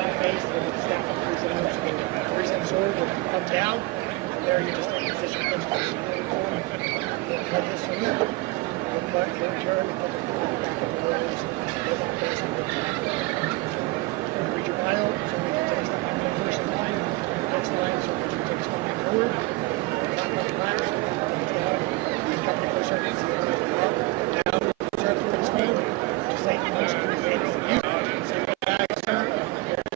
down face, and then stack up 3 sword, up down. From there, you just take a position, like this, salute. But your turn, you put the back of the nose, read your bio, so we can take stuff on the first line, next line, so we can take stuff forward. Not really matters. You cut the first circuit, see it up, down, turn through the screen, just take the first circuit, you, so you go back, sir, there you go,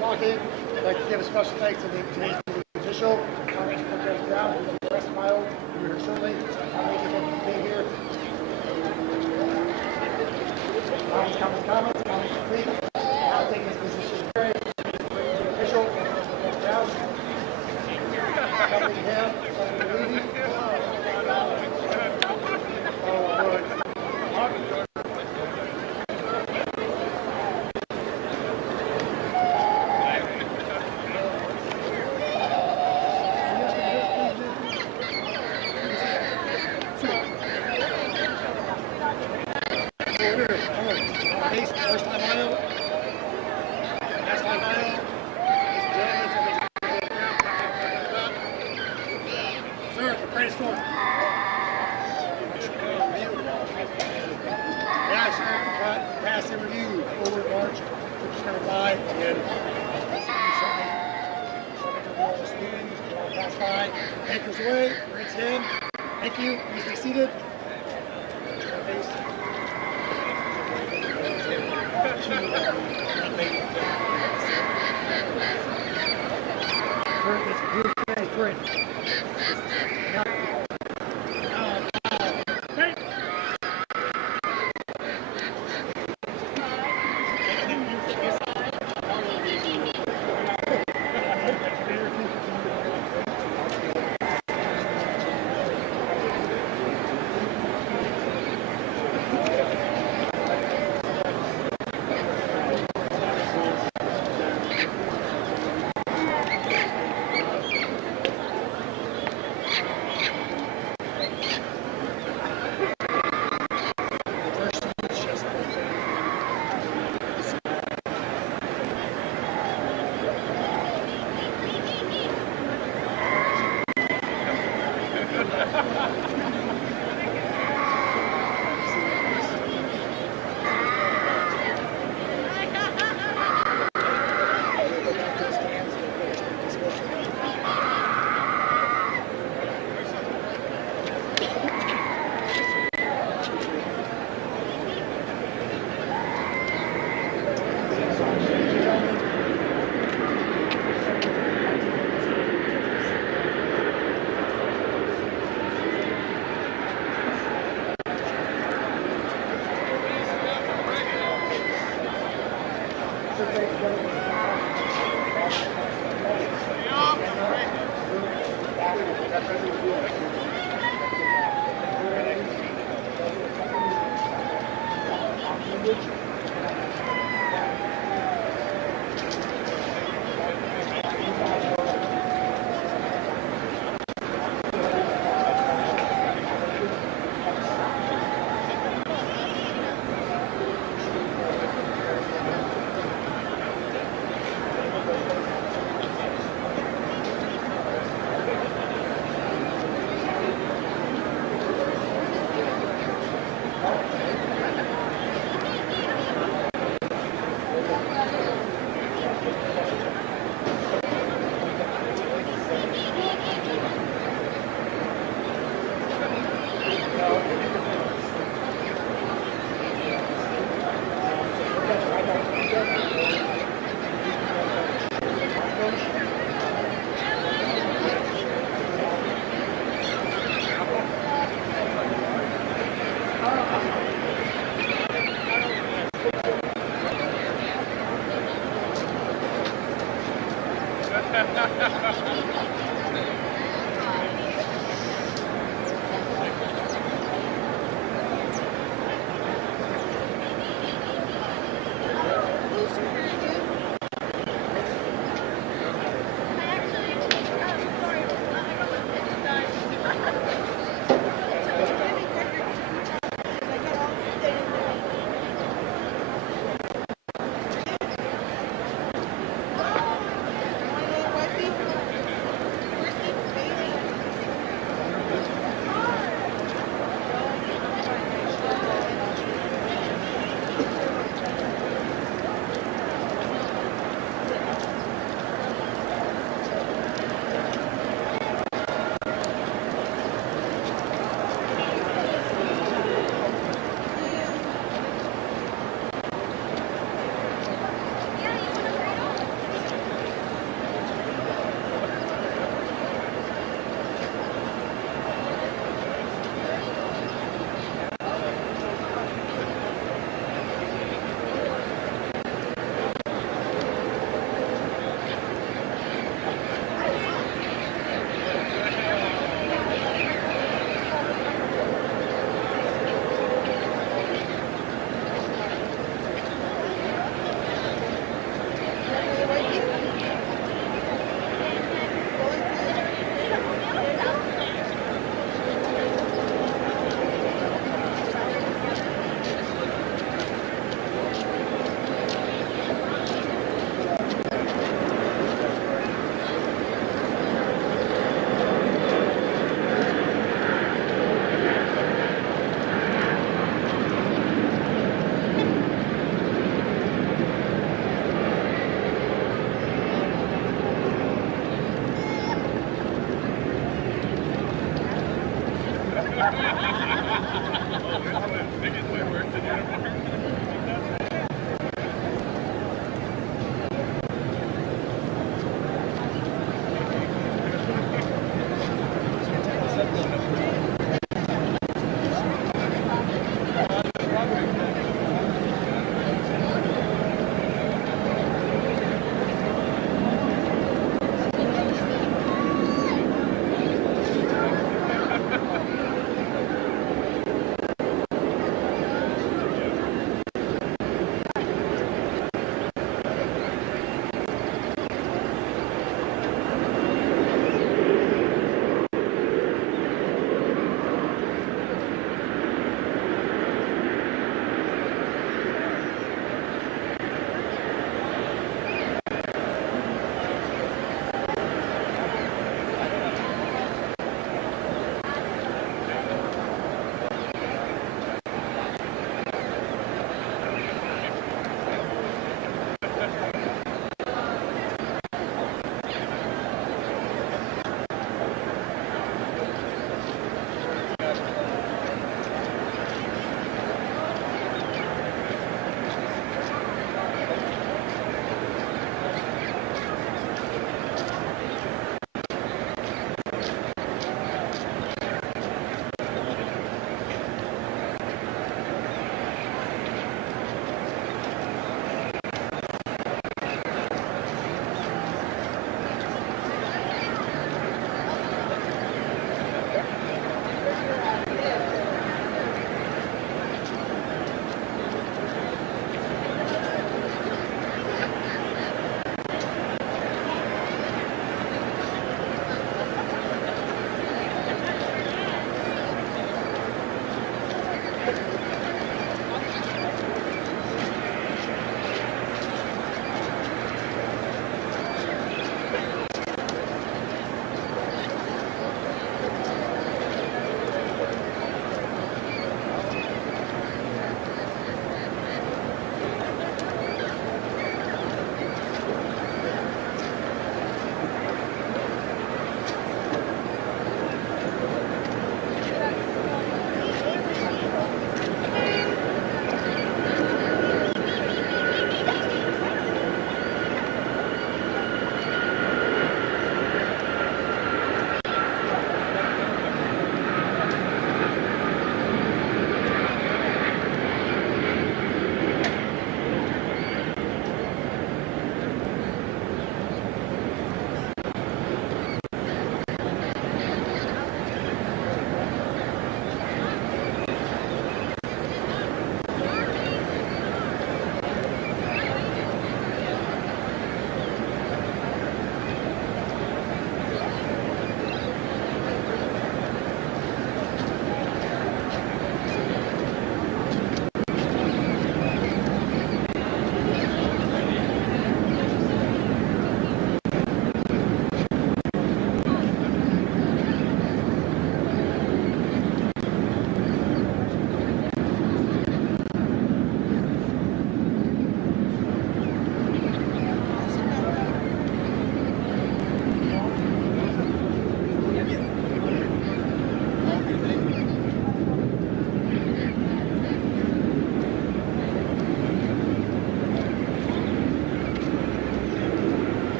talking. I'd like to give a special thanks to the official. The rest of my own, we're here shortly. I'm going to be here. Comments, complete. I'll take this position very official. Down. Coming down. Oh, good. Anchors away, rates in. Thank you. Please be seated.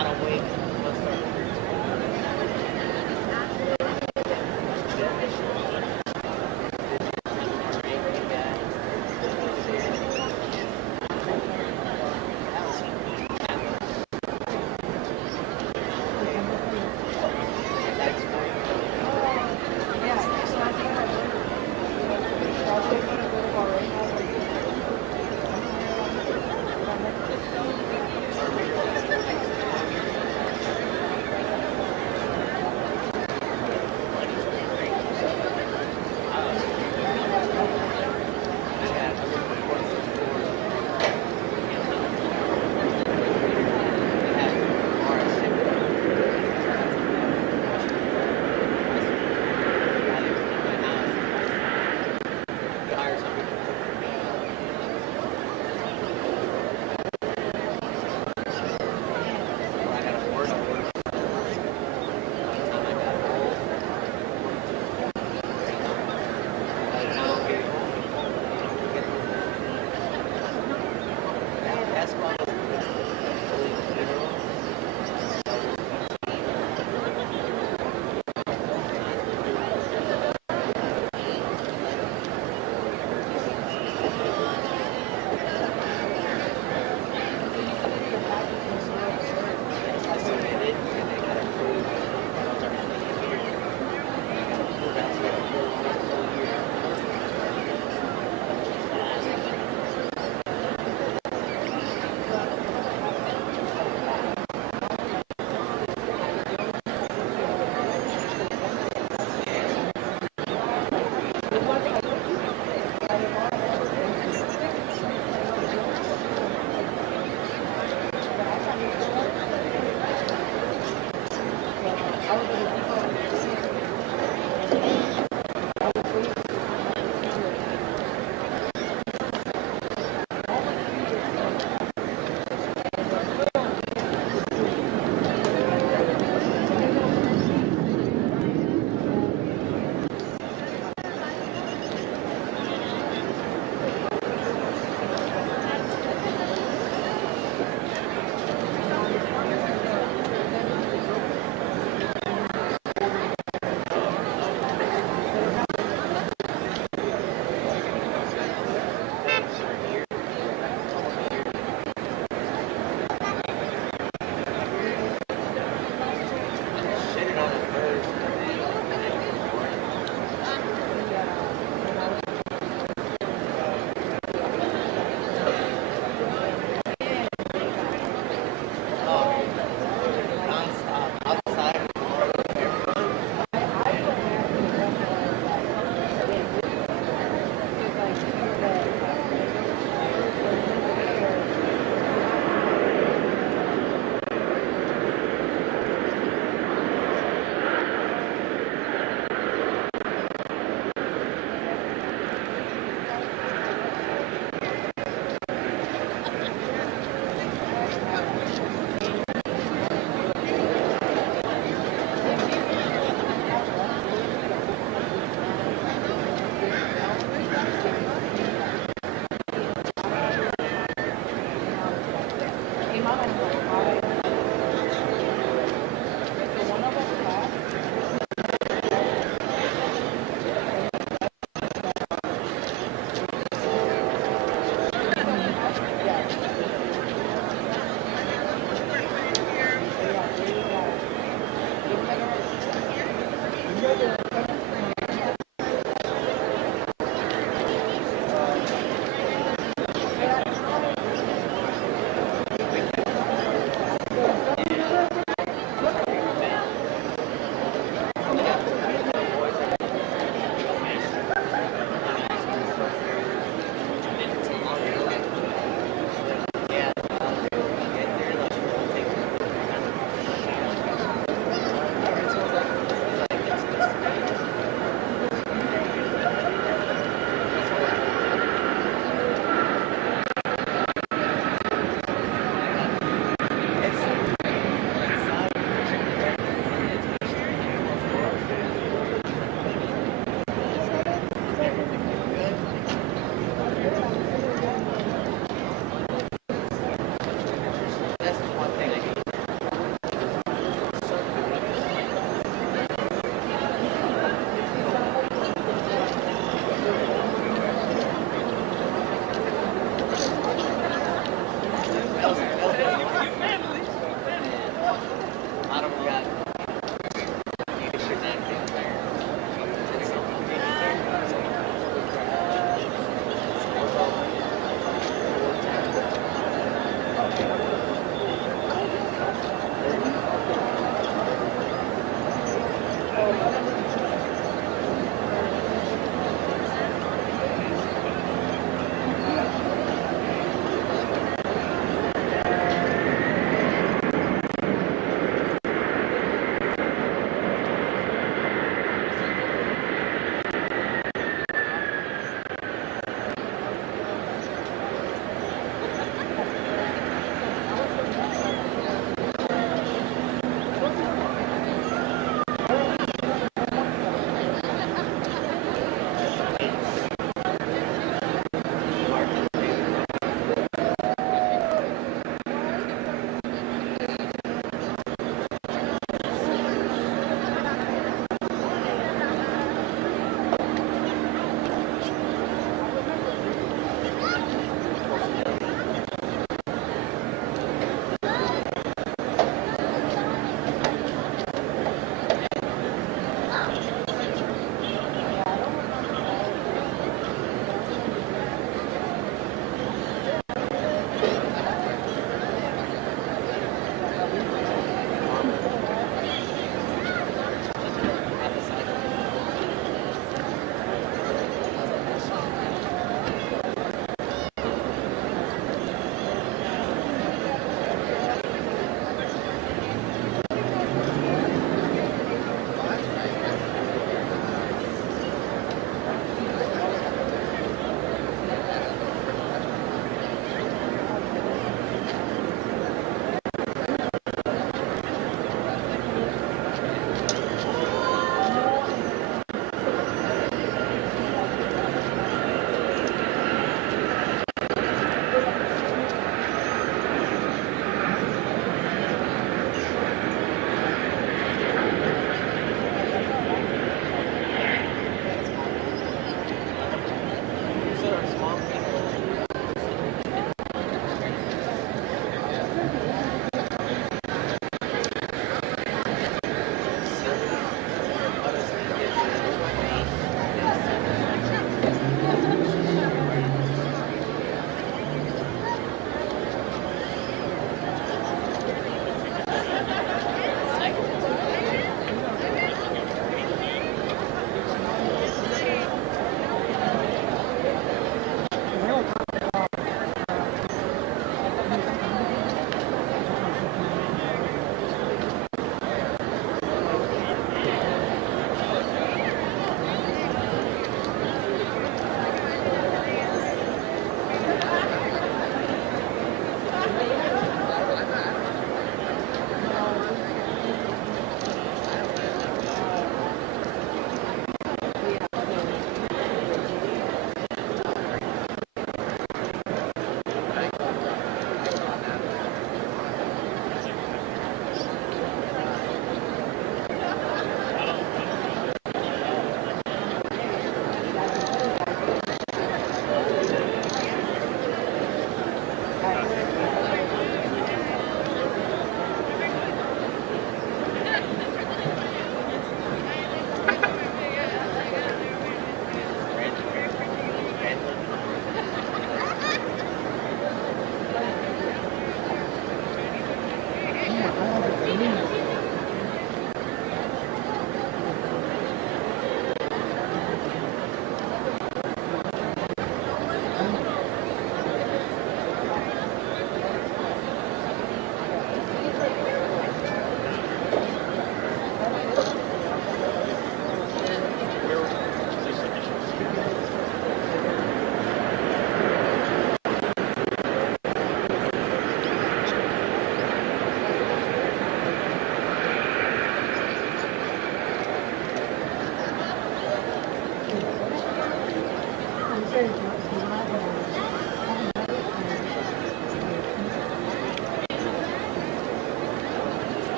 about a week.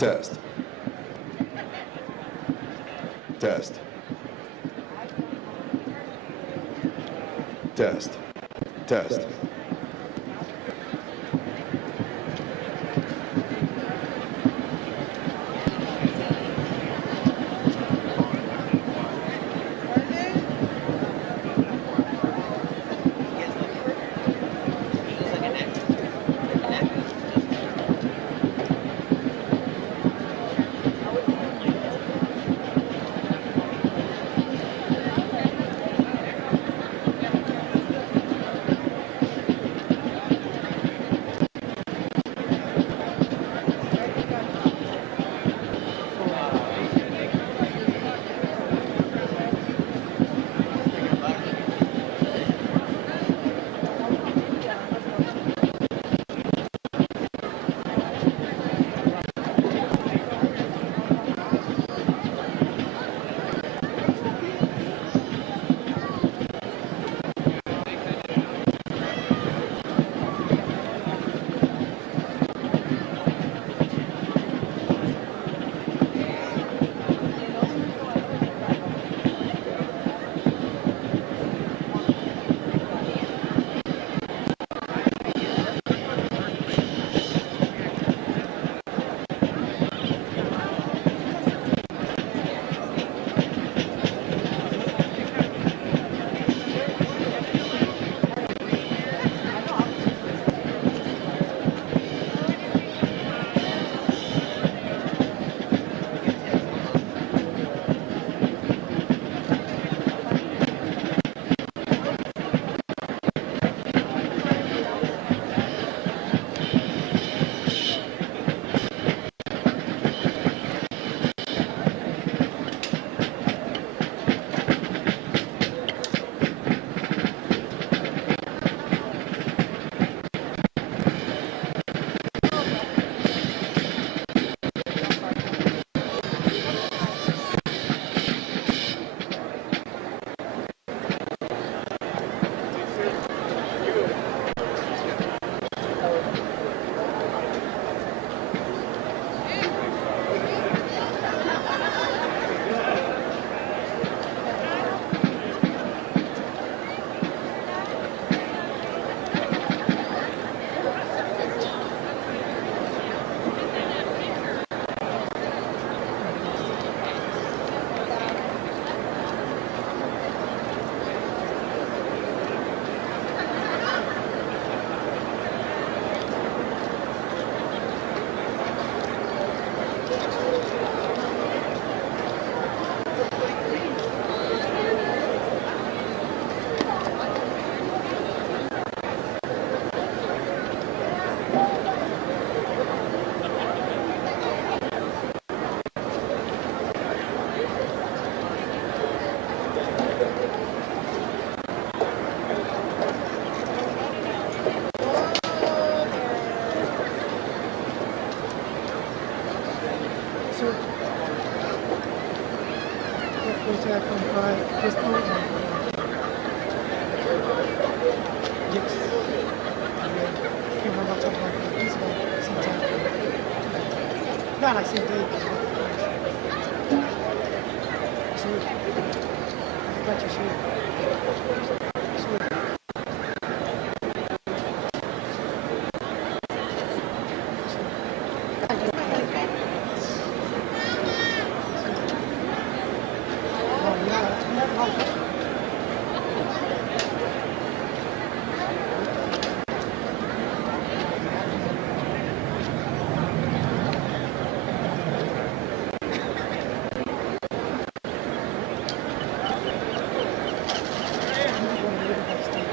Test. Test. Test. Test. Not like same day. Shoot. I got your shoot. Shoot.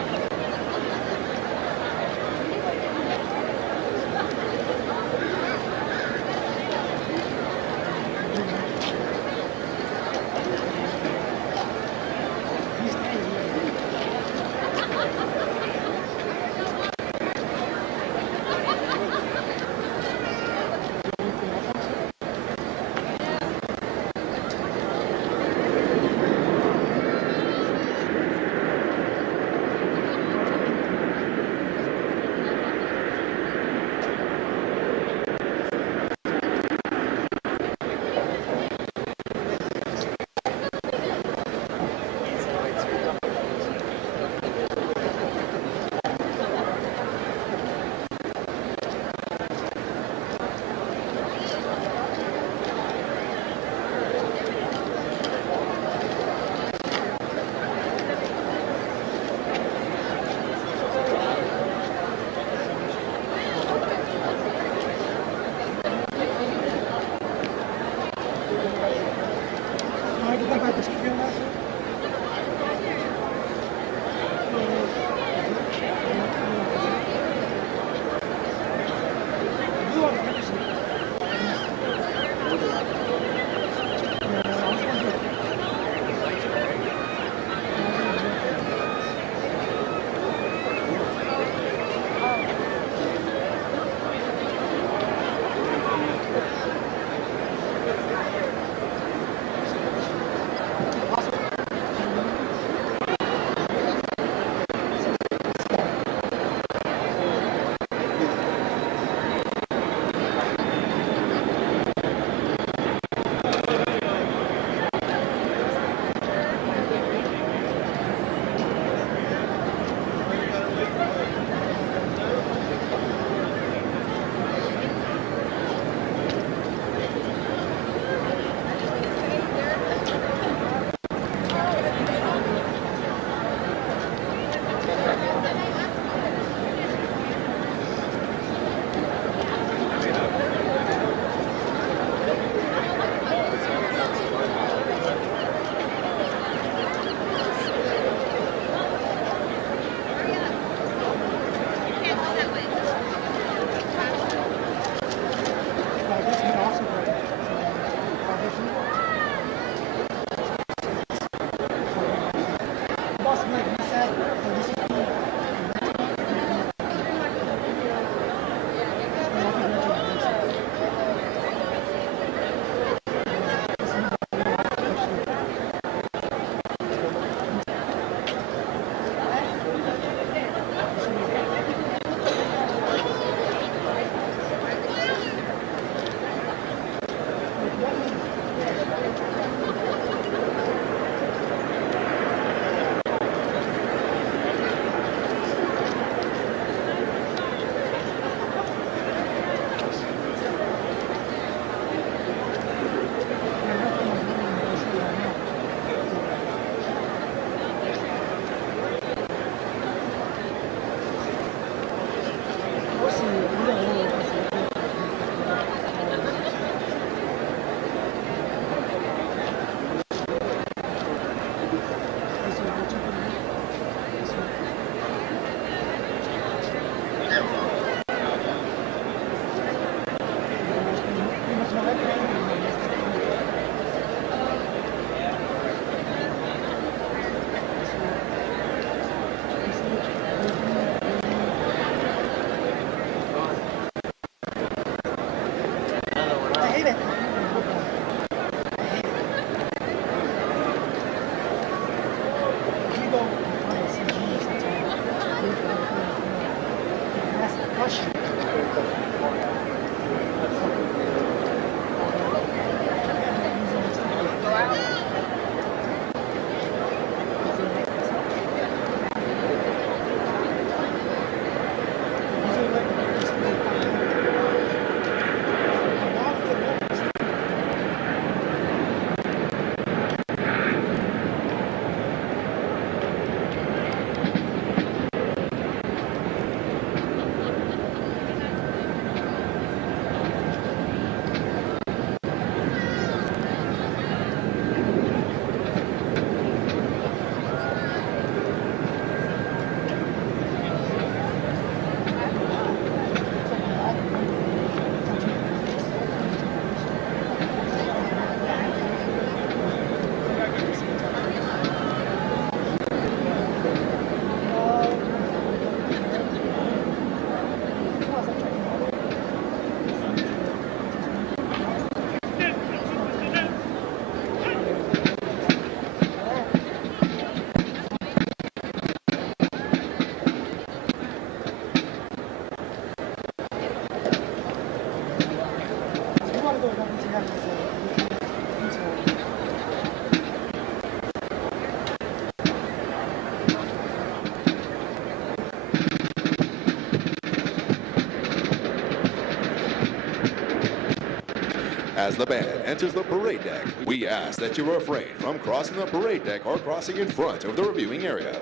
As the band enters the parade deck, we ask that you refrain from crossing the parade deck or crossing in front of the reviewing area.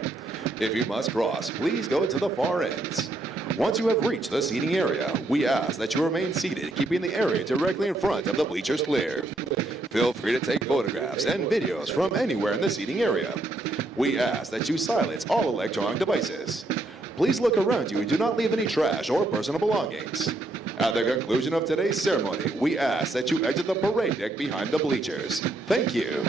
If you must cross, please go to the far ends. Once you have reached the seating area, we ask that you remain seated, keeping the area directly in front of the bleachers clear. Feel free to take photographs and videos from anywhere in the seating area. We ask that you silence all electronic devices. Please look around you and do not leave any trash or personal belongings. At the conclusion of today's ceremony, we ask that you exit the parade deck behind the bleachers. Thank you.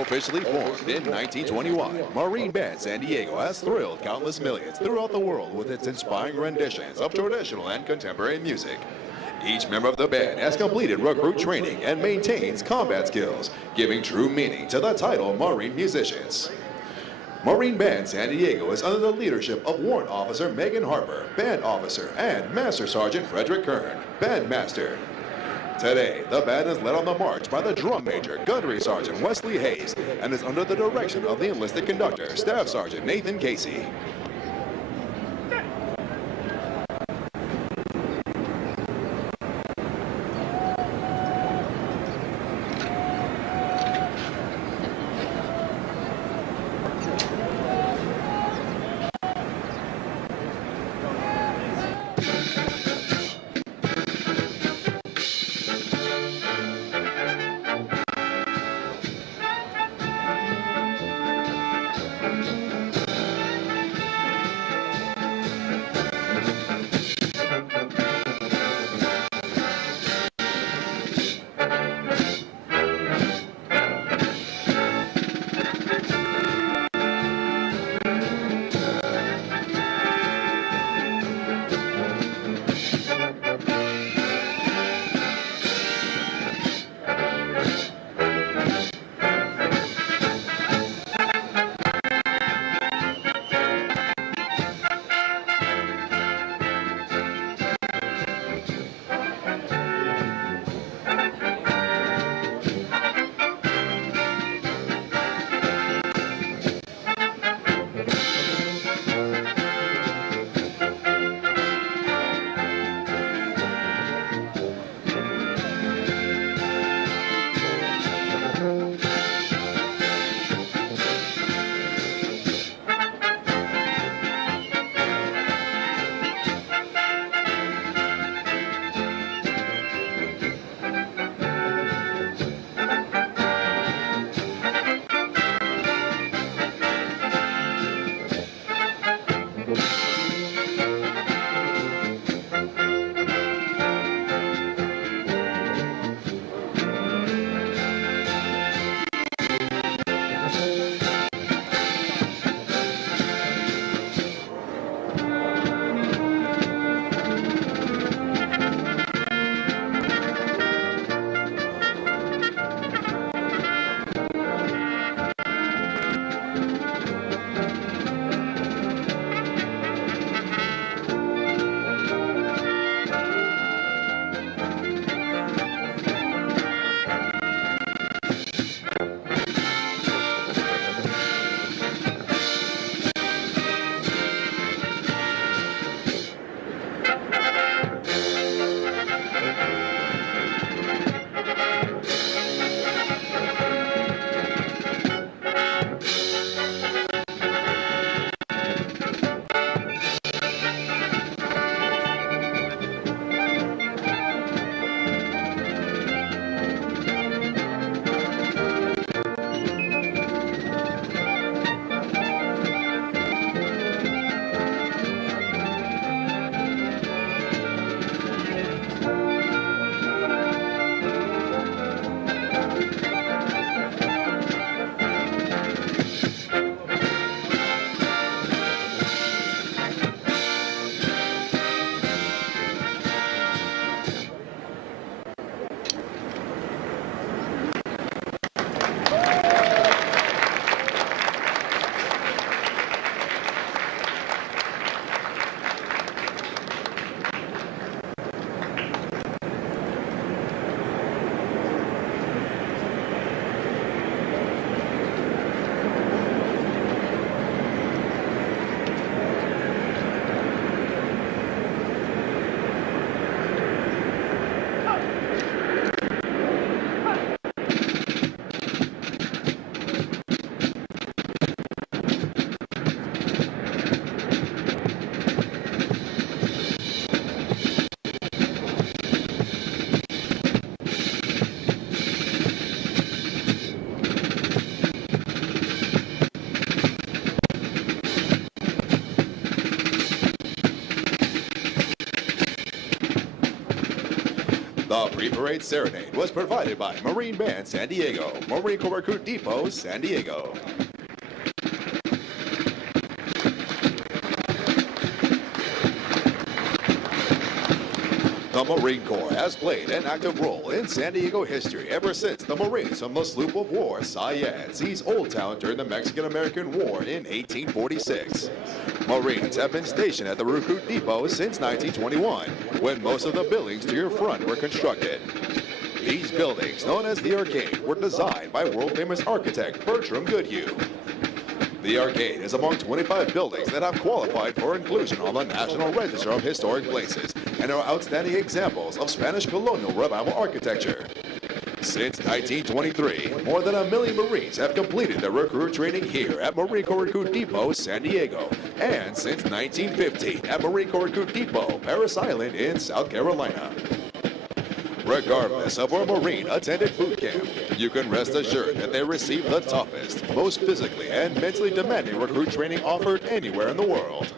Officially formed in 1921, Marine Band San Diego has thrilled countless millions throughout the world with its inspiring renditions of traditional and contemporary music. Each member of the band has completed recruit training and maintains combat skills, giving true meaning to the title Marine Musicians. Marine Band San Diego is under the leadership of Warrant Officer Megan Harper, Band Officer, and Master Sergeant Frederick Kern, Bandmaster. Today, the band is led on the march by the Drum Major, Gunnery Sergeant Wesley Hayes, and is under the direction of the enlisted conductor, Staff Sergeant Nathan Casey. The pre-parade serenade was provided by Marine Band San Diego, Marine Corps Recruit Depot, San Diego. The Marine Corps has played an active role in San Diego history ever since the Marines from the sloop of war Cyad seized Old Town during the Mexican-American War in 1846. Marines have been stationed at the Recruit Depot since 1921, when most of the buildings to your front were constructed. These buildings, known as the Arcade, were designed by world-famous architect Bertram Goodhue. The Arcade is among 25 buildings that have qualified for inclusion on the National Register of Historic Places and are outstanding examples of Spanish colonial revival architecture. Since 1923, more than 1 million Marines have completed their recruit training here at Marine Corps Recruit Depot, San Diego, and since 1950 at Marine Corps Recruit Depot, Parris Island in South Carolina. Regardless of where a Marine attended boot camp, you can rest assured that they receive the toughest, most physically and mentally demanding recruit training offered anywhere in the world.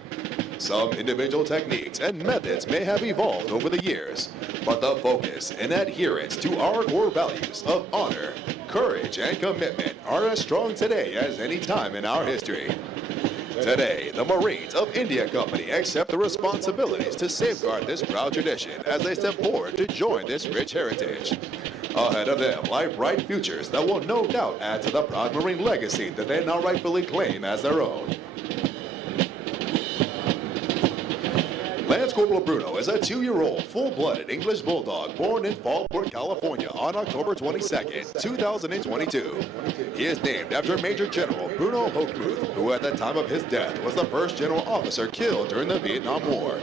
Some individual techniques and methods may have evolved over the years, but the focus and adherence to our core values of honor, courage, and commitment are as strong today as any time in our history. Today, the Marines of India Company accept the responsibilities to safeguard this proud tradition as they step forward to join this rich heritage. Ahead of them lie bright futures that will no doubt add to the proud Marine legacy that they now rightfully claim as their own. Lance Corporal Bruno is a 2-year-old, full-blooded English Bulldog born in Fallbrook, California on October 22, 2022. He is named after Major General Bruno Hochmuth, who at the time of his death was the first general officer killed during the Vietnam War.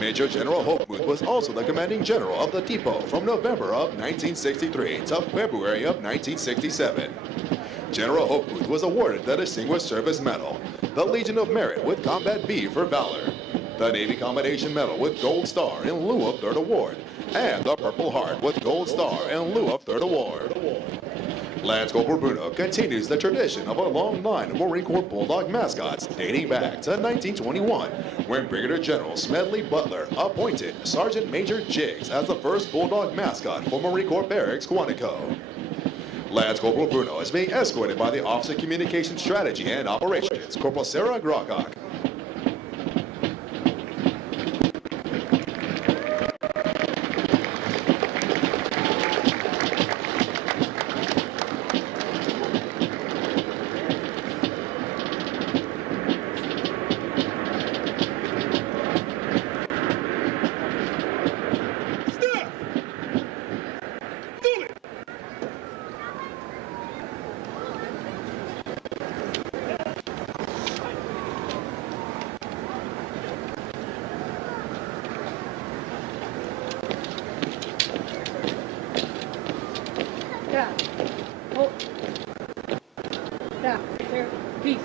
Major General Hochmuth was also the commanding general of the depot from November of 1963 to February of 1967. General Hochmuth was awarded the Distinguished Service Medal, the Legion of Merit with Combat B for Valor, the Navy Commendation Medal with Gold Star in lieu of Third Award, and the Purple Heart with Gold Star in lieu of Third Award. Lance Corporal Bruno continues the tradition of a long line of Marine Corps Bulldog mascots dating back to 1921, when Brigadier General Smedley Butler appointed Sergeant Major Jiggs as the first Bulldog mascot for Marine Corps Barracks, Quantico. Lance Corporal Bruno is being escorted by the Office of Communication Strategy and Operations, Corporal Sarah Grockock. Down. Hold. Down. There. Peace.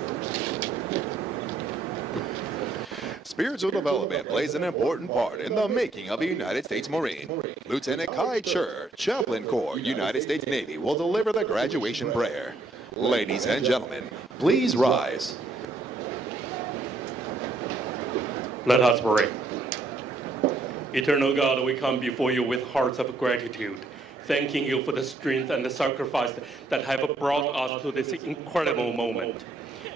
Spiritual development plays an important part in the making of a United States Marine. Lieutenant Kai Chur, Chaplain Corps, United States Navy, will deliver the graduation prayer. Ladies and gentlemen, please rise. Let us pray. Eternal God, we come before you with hearts of gratitude, thanking you for the strength and the sacrifice that have brought us to this incredible moment.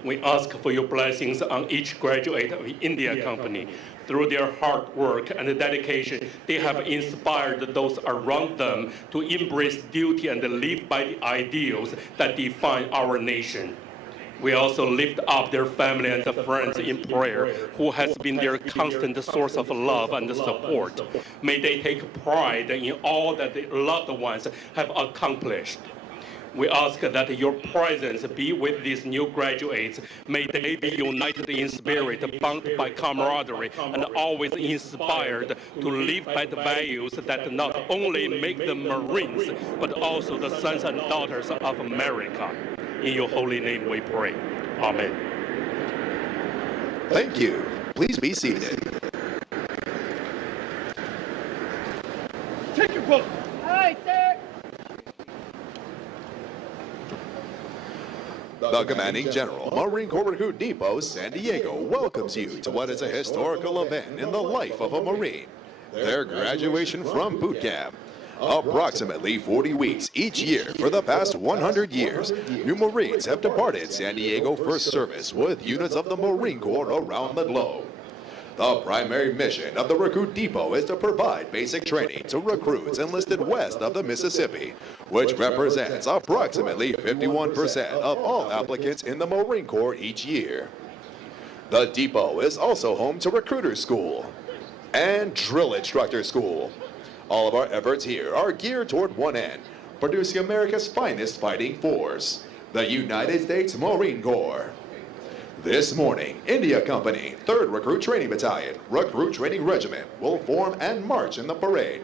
We ask for your blessings on each graduate of India Company. Through their hard work and dedication, they have inspired those around them to embrace duty and live by the ideals that define our nation. We also lift up their family and friends in prayer, who has been their constant source of love and support. May they take pride in all that their loved ones have accomplished. We ask that your presence be with these new graduates. May they be united in spirit, bound by camaraderie, and always inspired to live by the values that not only make them Marines, but also the sons and daughters of America. In your holy name we pray. Amen. Thank you. Please be seated. Take your book. All right, sir. The Commanding General, Marine Corps Recruit Depot, San Diego, welcomes you to what is a historical event in the life of a Marine, their graduation from boot camp. Approximately 40 weeks each year for the past 100 years, new Marines have departed San Diego for service with units of the Marine Corps around the globe. The primary mission of the Recruit Depot is to provide basic training to recruits enlisted west of the Mississippi, which represents approximately 51% of all applicants in the Marine Corps each year. The depot is also home to Recruiter School and Drill Instructor School. All of our efforts here are geared toward one end, producing America's finest fighting force, the United States Marine Corps. This morning, India Company, 3rd Recruit Training Battalion, Recruit Training Regiment will form and march in the parade.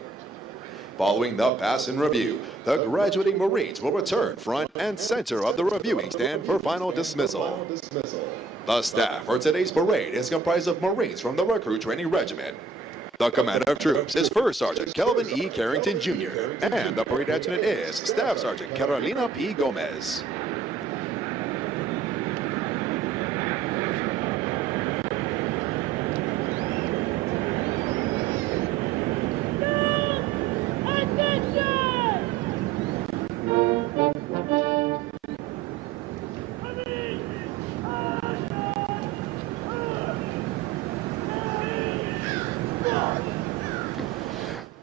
Following the pass and review, the graduating Marines will return front and center of the reviewing stand for final dismissal. The staff for today's parade is comprised of Marines from the Recruit Training Regiment. The commander of troops is First Sergeant Kelvin E. Carrington, Jr., and the parade adjutant is Staff Sergeant Carolina P. Gomez.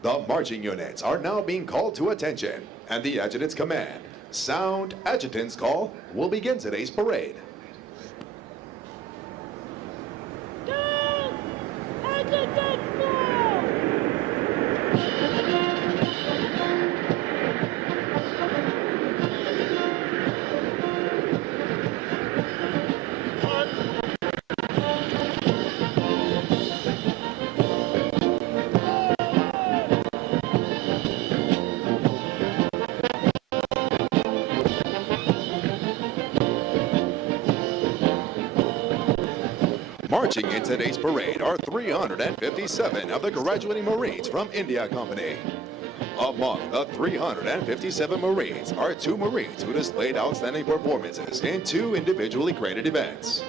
The marching units are now being called to attention, and the adjutant's command, sound adjutant's call, will begin today's parade. Adjutant's call! Marching in today's parade are 357 of the graduating Marines from India Company. Among the 357 Marines are 2 Marines who displayed outstanding performances in 2 individually graded events.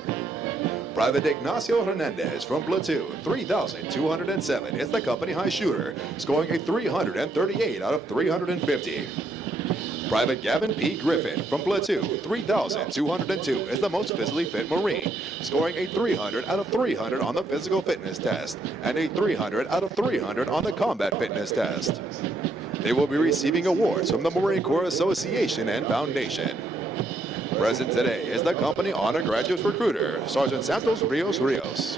Private Ignacio Hernandez from Platoon 3207 is the company high shooter, scoring a 338 out of 350. Private Gavin P. Griffin from Platoon 3202 is the most physically fit Marine, scoring a 300 out of 300 on the physical fitness test and a 300 out of 300 on the combat fitness test. They will be receiving awards from the Marine Corps Association and Foundation. Present today is the company honor graduate recruiter, Sergeant Santos Rios.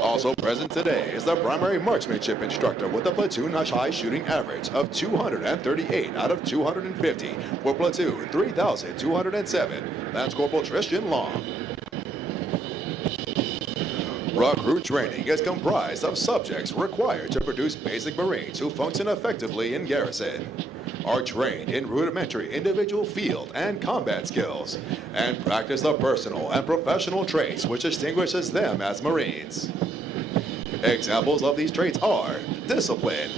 Also present today is the primary marksmanship instructor with a platoon high shooting average of 238 out of 250 for Platoon 3207, Lance Corporal Tristan Long. Recruit training is comprised of subjects required to produce basic Marines who function effectively in garrison, are trained in rudimentary individual field and combat skills, and practice the personal and professional traits which distinguishes them as Marines. Examples of these traits are discipline,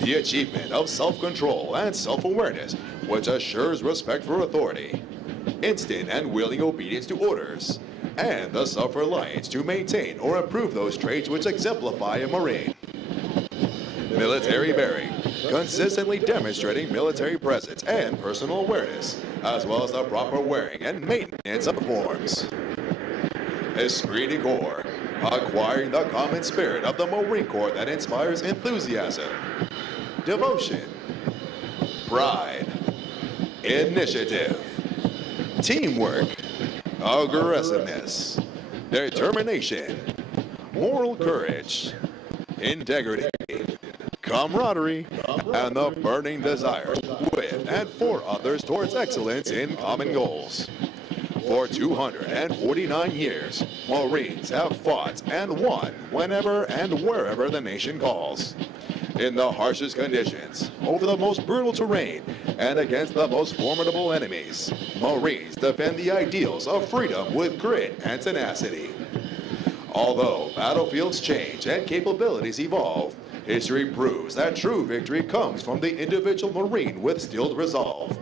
the achievement of self-control and self-awareness, which assures respect for authority, instant and willing obedience to orders, and the self-reliance to maintain or improve those traits which exemplify a Marine. Military bearing, consistently demonstrating military presence and personal awareness, as well as the proper wearing and maintenance of forms. Esprit de corps, acquiring the common spirit of the Marine Corps that inspires enthusiasm, devotion, pride, initiative, teamwork, aggressiveness, determination, moral courage, integrity, camaraderie, and the burning desire with and for others towards excellence in common goals. For 249 years, Marines have fought and won whenever and wherever the nation calls. In the harshest conditions, over the most brutal terrain, and against the most formidable enemies, Marines defend the ideals of freedom with grit and tenacity. Although battlefields change and capabilities evolve, history proves that true victory comes from the individual Marine with steeled resolve,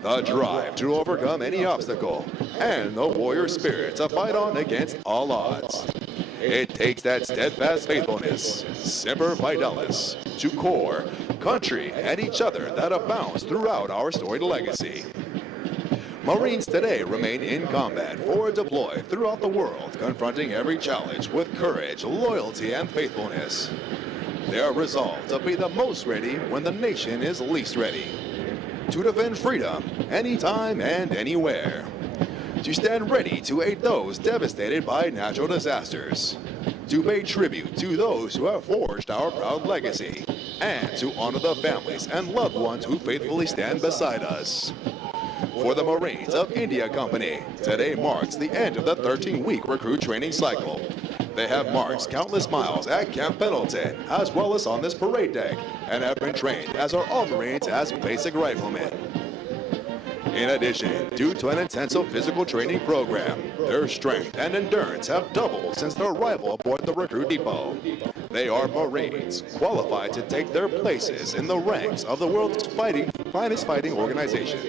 the drive to overcome any obstacle, and the warrior spirit to fight on against all odds. It takes that steadfast faithfulness, semper fidelis, to corps, country, and each other that abounds throughout our storied legacy. Marines today remain in combat or deployed throughout the world, confronting every challenge with courage, loyalty, and faithfulness. They are resolved to be the most ready when the nation is least ready. To defend freedom, anytime and anywhere. To stand ready to aid those devastated by natural disasters. To pay tribute to those who have forged our proud legacy. And to honor the families and loved ones who faithfully stand beside us. For the Marines of India Company, today marks the end of the 13-week recruit training cycle. They have marched countless miles at Camp Pendleton, as well as on this parade deck, and have been trained as our all-Marines as basic riflemen. In addition, due to an intensive physical training program, their strength and endurance have doubled since their arrival aboard the recruit depot. They are Marines, qualified to take their places in the ranks of the world's finest fighting organization.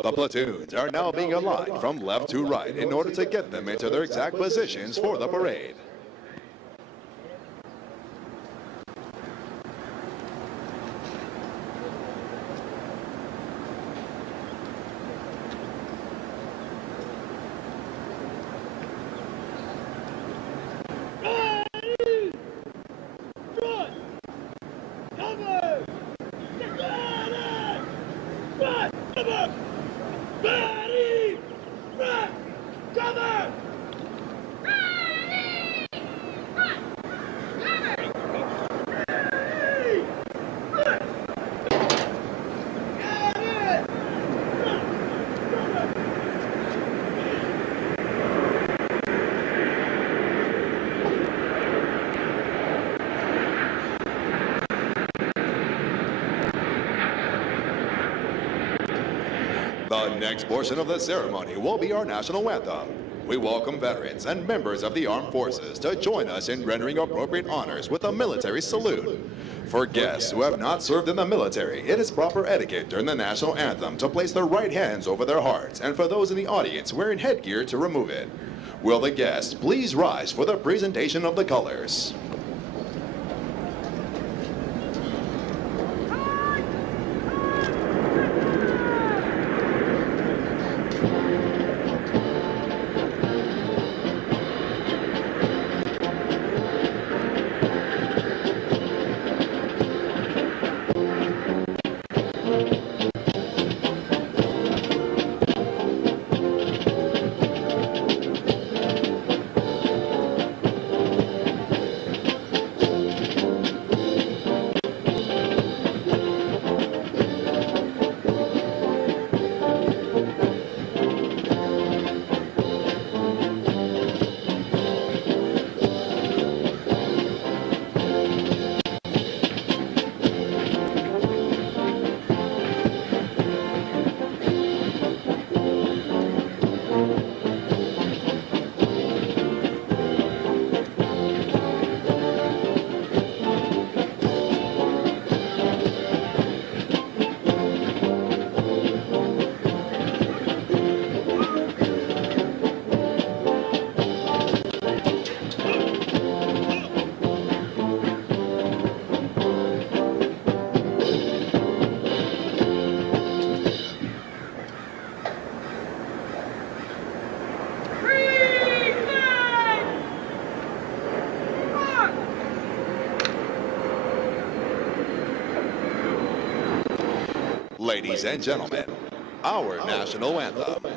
The platoons are now being aligned from left to right in order to get them into their exact positions for the parade. The next portion of the ceremony will be our national anthem. We welcome veterans and members of the armed forces to join us in rendering appropriate honors with a military salute. For guests who have not served in the military, it is proper etiquette during the national anthem to place their right hands over their hearts, and for those in the audience wearing headgear to remove it. Will the guests please rise for the presentation of the colors? Ladies and gentlemen, our national anthem.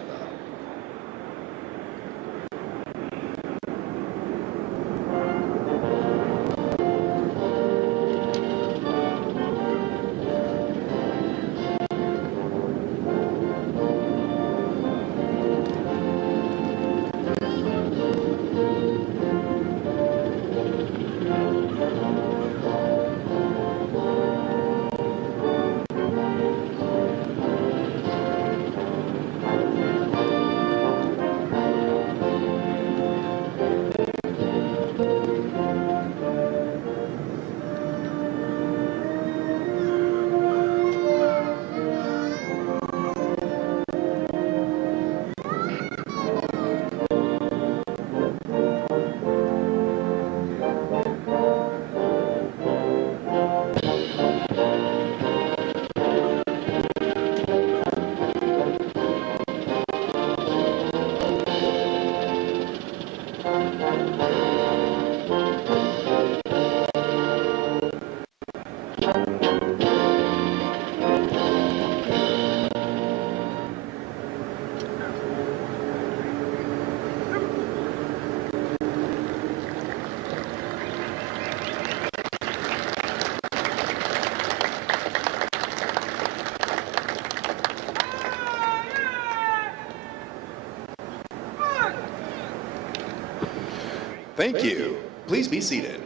Thank you. Please be seated.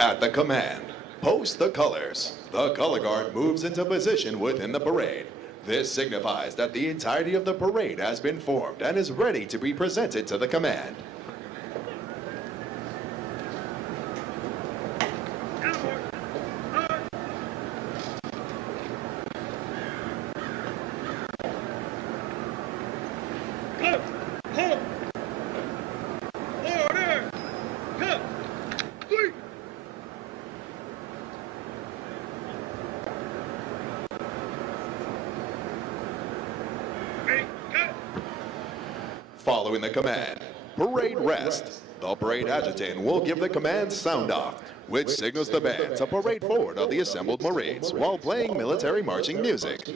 At the command, post the colors. The color guard moves into position within the parade. This signifies that the entirety of the parade has been formed and is ready to be presented to the command. Following the command, parade rest. The parade adjutant will give the command sound off, which signals the band to parade forward of the assembled Marines while playing military marching music.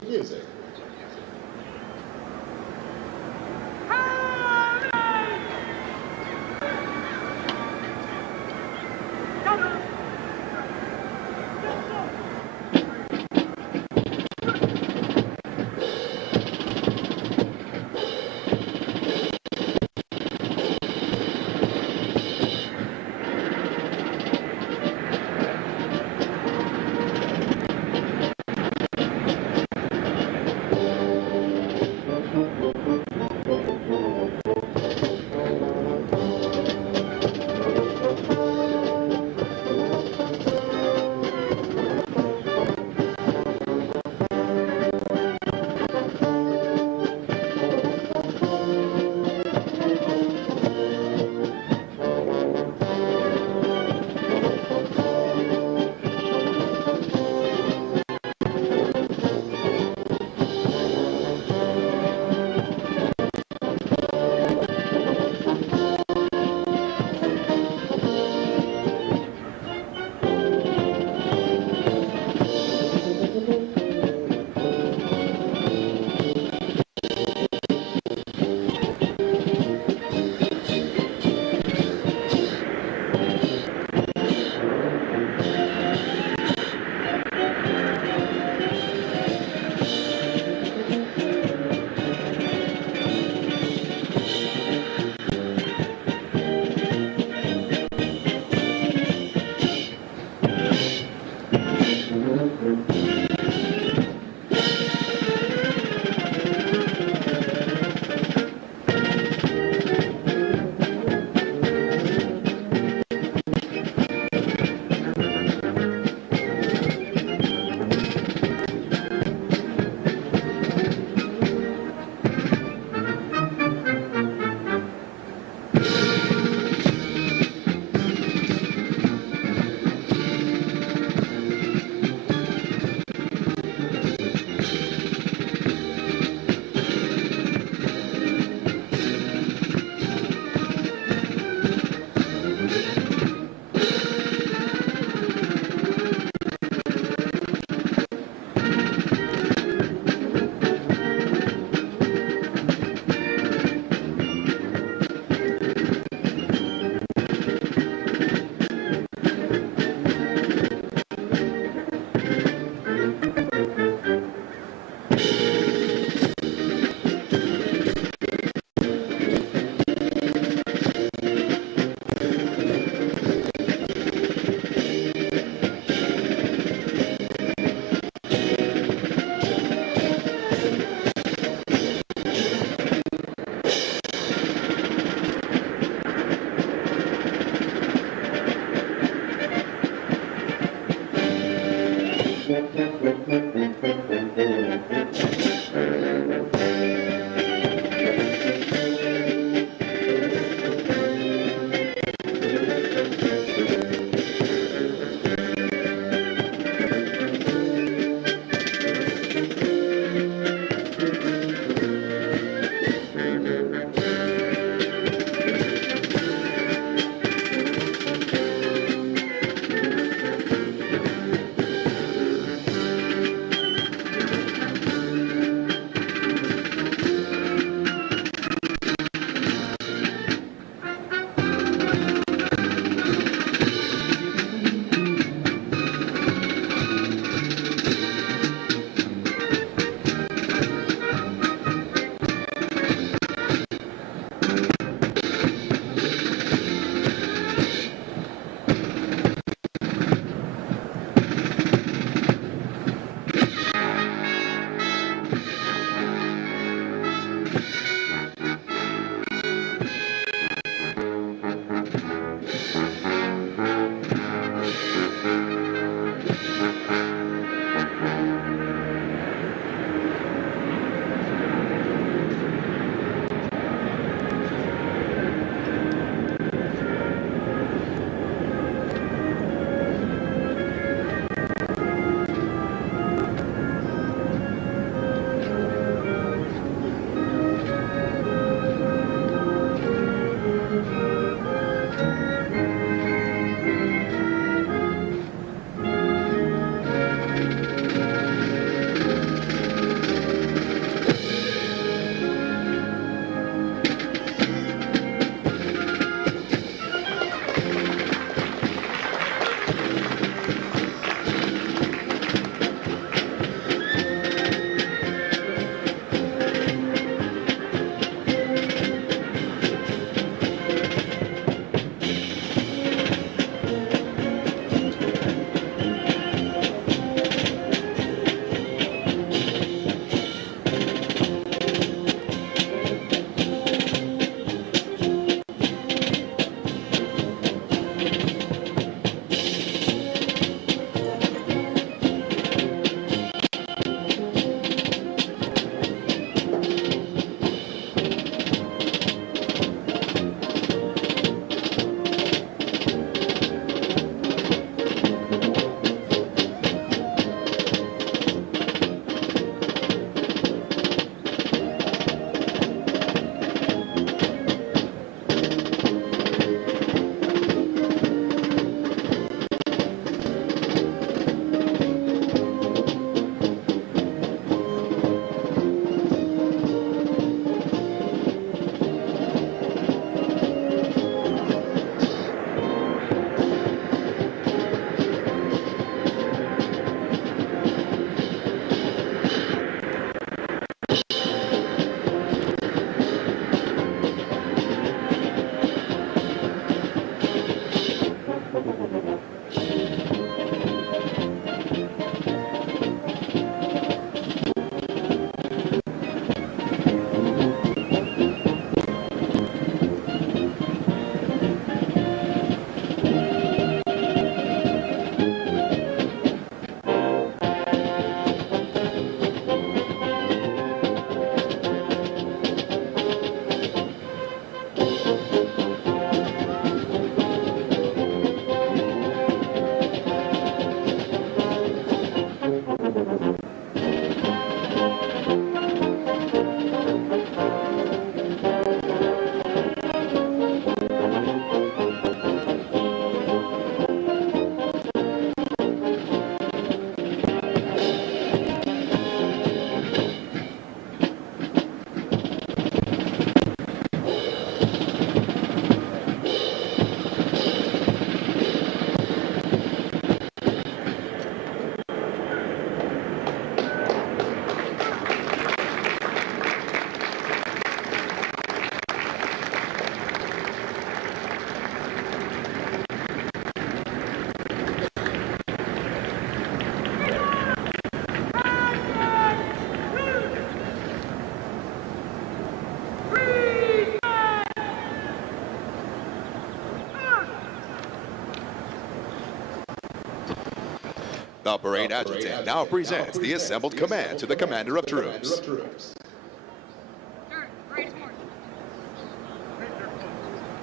The parade adjutant now presents the assembled command to the commander of troops.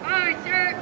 Aye, sir.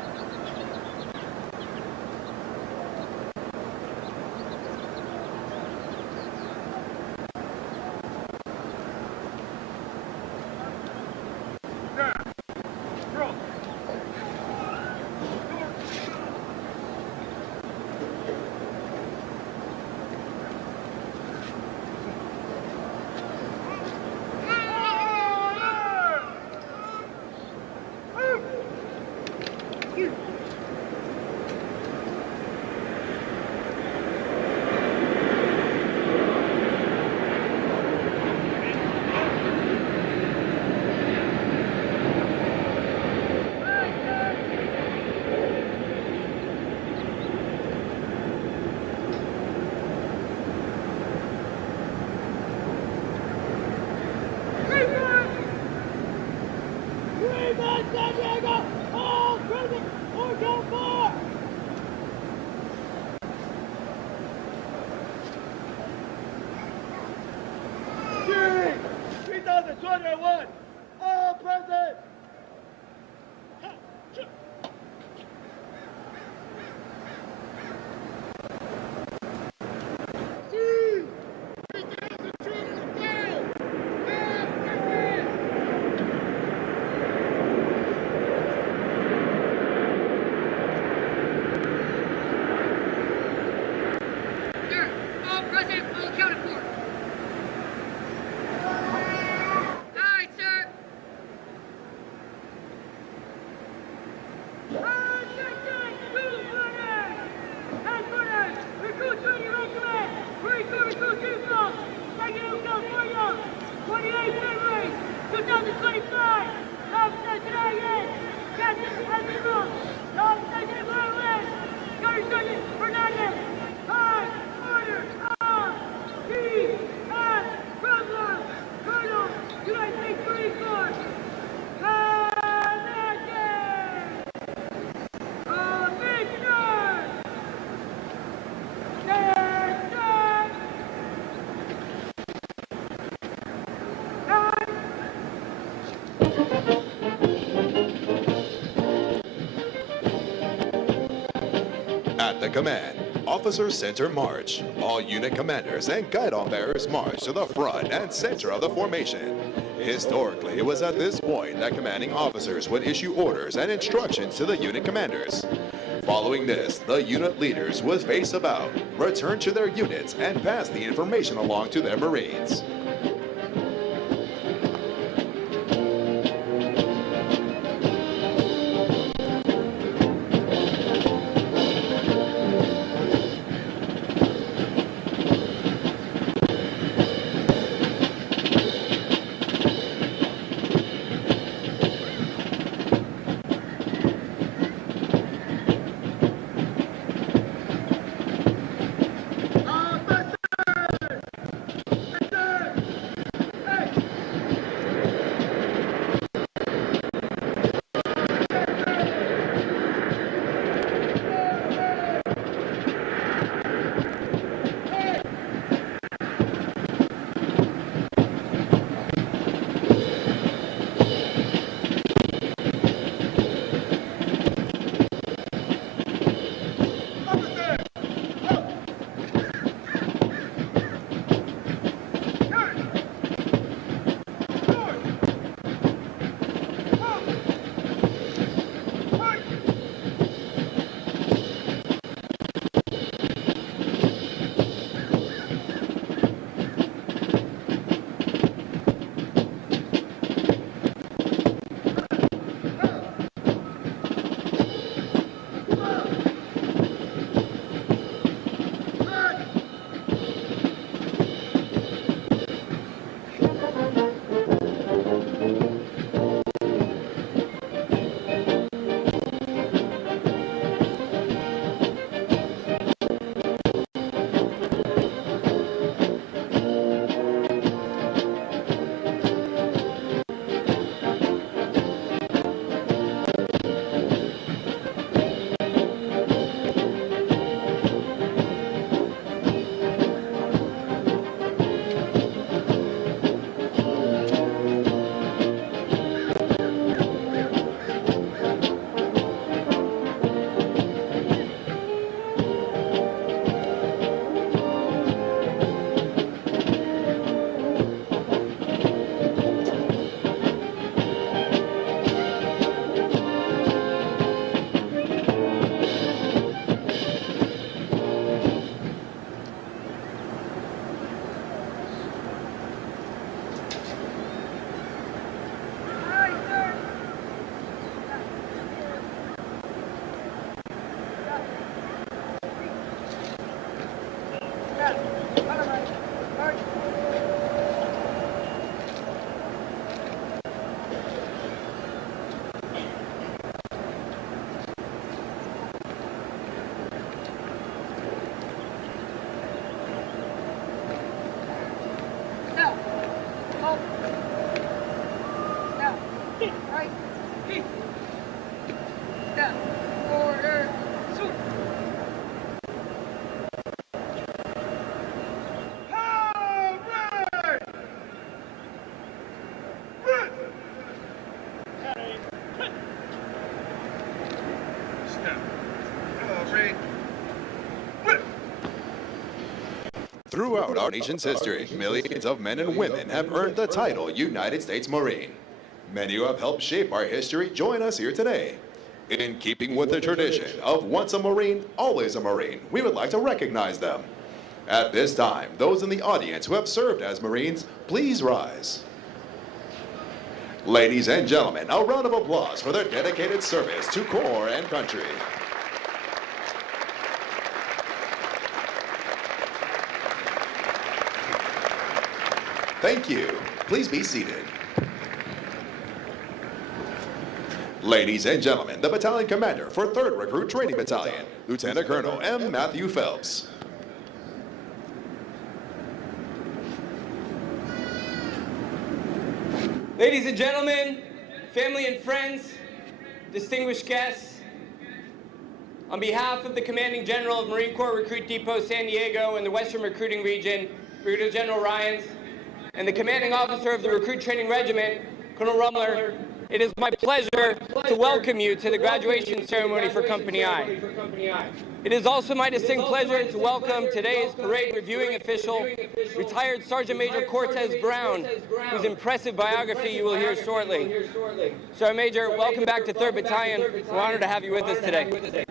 Unit Command, Officer Center March. All unit commanders and guidon bearers march to the front and center of the formation. Historically, it was at this point that commanding officers would issue orders and instructions to the unit commanders. Following this, the unit leaders would face about, return to their units, and pass the information along to their Marines. Throughout our nation's history, millions of men and women have earned the title United States Marine. Many who have helped shape our history join us here today. In keeping with the tradition of once a Marine, always a Marine, we would like to recognize them. At this time, those in the audience who have served as Marines, please rise. Ladies and gentlemen, a round of applause for their dedicated service to Corps and country. Thank you. Please be seated. Ladies and gentlemen, the battalion commander for 3rd Recruit Training Battalion, Lieutenant Colonel M. Matthew Phelps. Ladies and gentlemen, family and friends, distinguished guests, on behalf of the Commanding General of Marine Corps Recruit Depot San Diego and the Western Recruiting Region, Brigadier General Ryans, and the Commanding Officer of the Recruit Training Regiment, Colonel Rumler, it is my pleasure to welcome you to the graduation ceremony for Company I. It is also my distinct pleasure to welcome today's parade reviewing official, retired Sergeant Major Cortez Brown, whose impressive biography you will hear shortly. Sergeant Major, welcome back to 3rd Battalion. We're honored to have you with us today.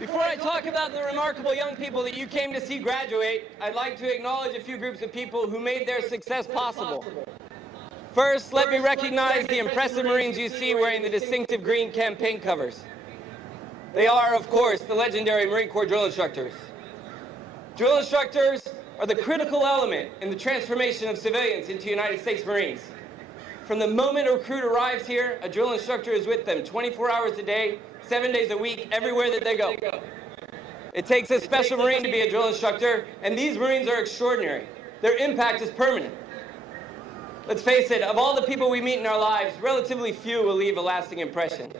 Before I talk about the remarkable young people that you came to see graduate, I'd like to acknowledge a few groups of people who made their success possible. First, let me recognize the impressive Marines you see wearing the distinctive green campaign covers. They are, of course, the legendary Marine Corps drill instructors. Drill instructors are the critical element in the transformation of civilians into United States Marines. From the moment a recruit arrives here, a drill instructor is with them 24 hours a day, 7 days a week, everywhere that they go. It takes a special Marine to be a drill instructor, and these Marines are extraordinary. Their impact is permanent. Let's face it, of all the people we meet in our lives, relatively few will leave a lasting impression.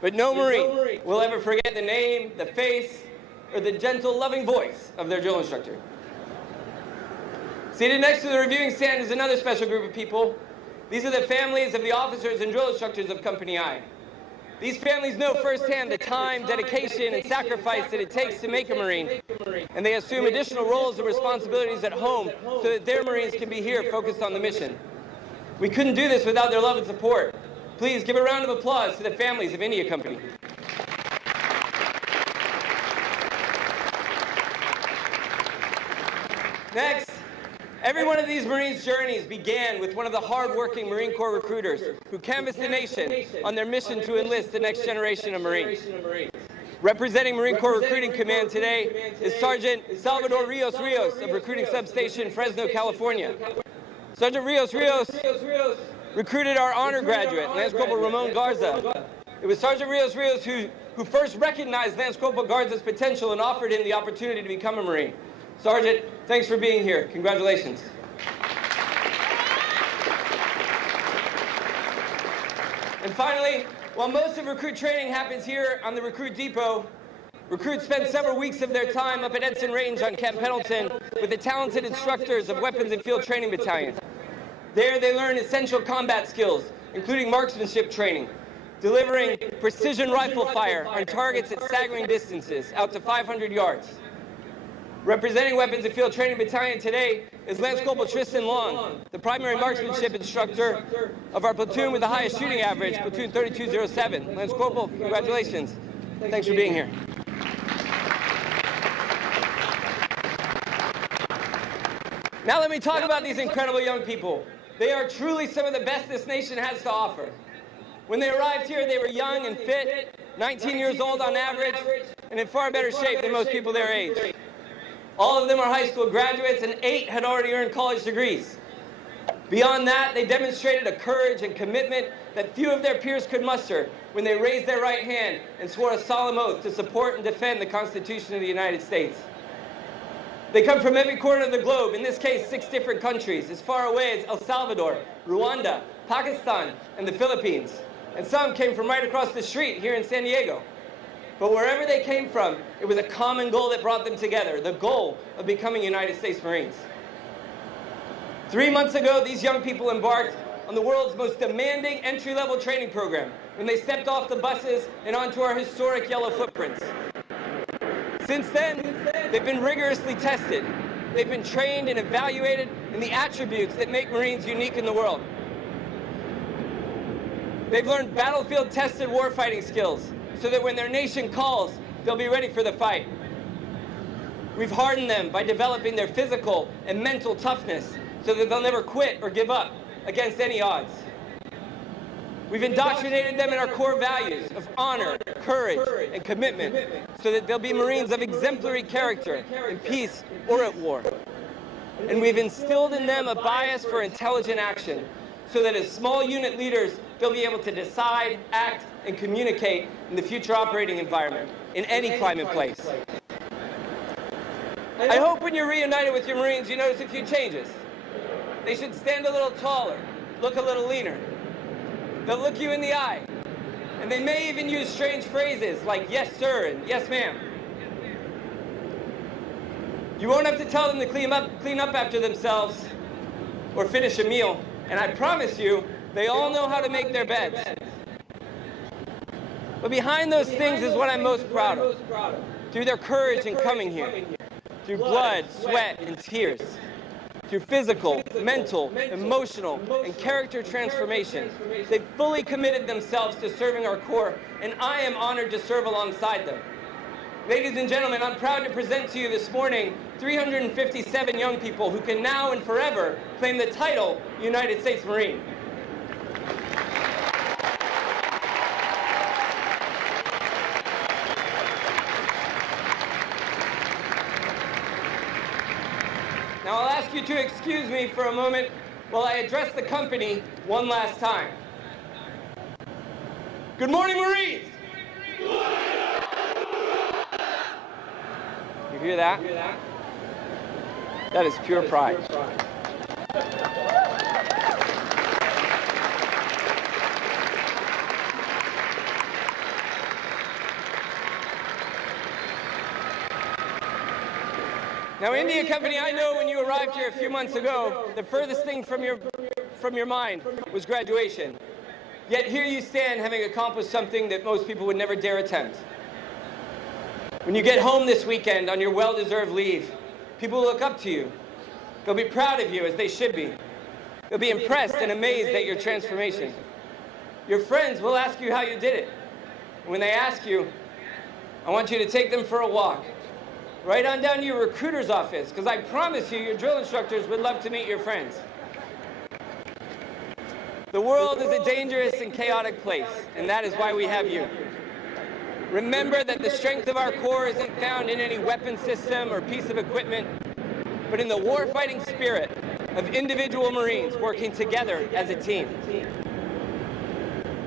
But no Marine will ever forget the name, the face, or the gentle, loving voice of their drill instructor. Seated next to the reviewing stand is another special group of people. These are the families of the officers and drill instructors of Company I. These families know firsthand the time, dedication, and sacrifice that it takes to make a Marine, and they assume additional roles and responsibilities at home so that their Marines can be here focused on the mission. We couldn't do this without their love and support. Please give a round of applause to the families of India Company. Next, every one of these Marines' journeys began with one of the hard-working Marine Corps recruiters who canvassed the nation on their mission to enlist the next generation of Marines. Representing Marine Corps Recruiting Command today is Sergeant Salvador Rios of Recruiting Substation, Fresno, California. Sergeant Rios recruited our honor graduate, Lance Corporal Ramon Garza. It was Sergeant Rios who first recognized Lance Corporal Garza's potential and offered him the opportunity to become a Marine. Sergeant, thanks for being here. Congratulations. And finally, while most of recruit training happens here on the Recruit Depot, recruits spend several weeks of their time up at Edson Range on Camp Pendleton with the talented instructors of Weapons and Field Training Battalion. There they learn essential combat skills, including marksmanship training, delivering precision rifle fire on targets at staggering distances, out to 500 yards. Representing Weapons and Field Training Battalion today is Lance Corporal Tristan Long, the primary marksmanship instructor of our platoon with the highest shooting average, Platoon 3207. Lance Corporal, congratulations. Thanks for being here. Now let me talk about these incredible young people. They are truly some of the best this nation has to offer. When they arrived here, they were young and fit, 19 years old on average, and in far better shape than most people their age. All of them are high school graduates, and 8 had already earned college degrees. Beyond that, they demonstrated a courage and commitment that few of their peers could muster when they raised their right hand and swore a solemn oath to support and defend the Constitution of the United States. They come from every corner of the globe, in this case 6 different countries, as far away as El Salvador, Rwanda, Pakistan, and the Philippines. And some came from right across the street here in San Diego. But wherever they came from, it was a common goal that brought them together, the goal of becoming United States Marines. 3 months ago, these young people embarked on the world's most demanding entry-level training program when they stepped off the buses and onto our historic yellow footprints. Since then, they've been rigorously tested. They've been trained and evaluated in the attributes that make Marines unique in the world. They've learned battlefield-tested warfighting skills so that when their nation calls, they'll be ready for the fight. We've hardened them by developing their physical and mental toughness so that they'll never quit or give up against any odds. We've indoctrinated them in our core values of honor, courage, and commitment so that they'll be Marines of exemplary character in peace or at war. And we've instilled in them a bias for intelligent action so that as small unit leaders, they'll be able to decide, act, and communicate in the future operating environment in any climate place. I hope when you're reunited with your Marines, you notice a few changes. They should stand a little taller, look a little leaner. They'll look you in the eye. And they may even use strange phrases like yes, sir, and yes, ma'am. You won't have to tell them to clean up after themselves or finish a meal. And I promise you, they all know how to make their beds. But behind those things is what I'm most proud of. Through their courage in coming here, through blood, sweat, and tears, through physical, mental, emotional, and character transformation, they've fully committed themselves to serving our Corps, and I am honored to serve alongside them. Ladies and gentlemen, I'm proud to present to you this morning 357 young people who can now and forever claim the title United States Marine. Now I'll ask you to excuse me for a moment while I address the company one last time. Good morning, Marines! You hear that? That is pure pride. Now, India Company, I know when you arrived here a few months ago, the furthest thing from your mind was graduation. Yet here you stand having accomplished something that most people would never dare attempt. When you get home this weekend on your well-deserved leave, people will look up to you. They'll be proud of you, as they should be. They'll be impressed and amazed at your transformation. Your friends will ask you how you did it. And when they ask you, I want you to take them for a walk. Right on down to your recruiter's office, because I promise you, your drill instructors would love to meet your friends. The world is a dangerous and chaotic place, and that is why we have you. Remember that the strength of our Corps isn't found in any weapon system or piece of equipment, but in the war-fighting spirit of individual Marines working together as a team.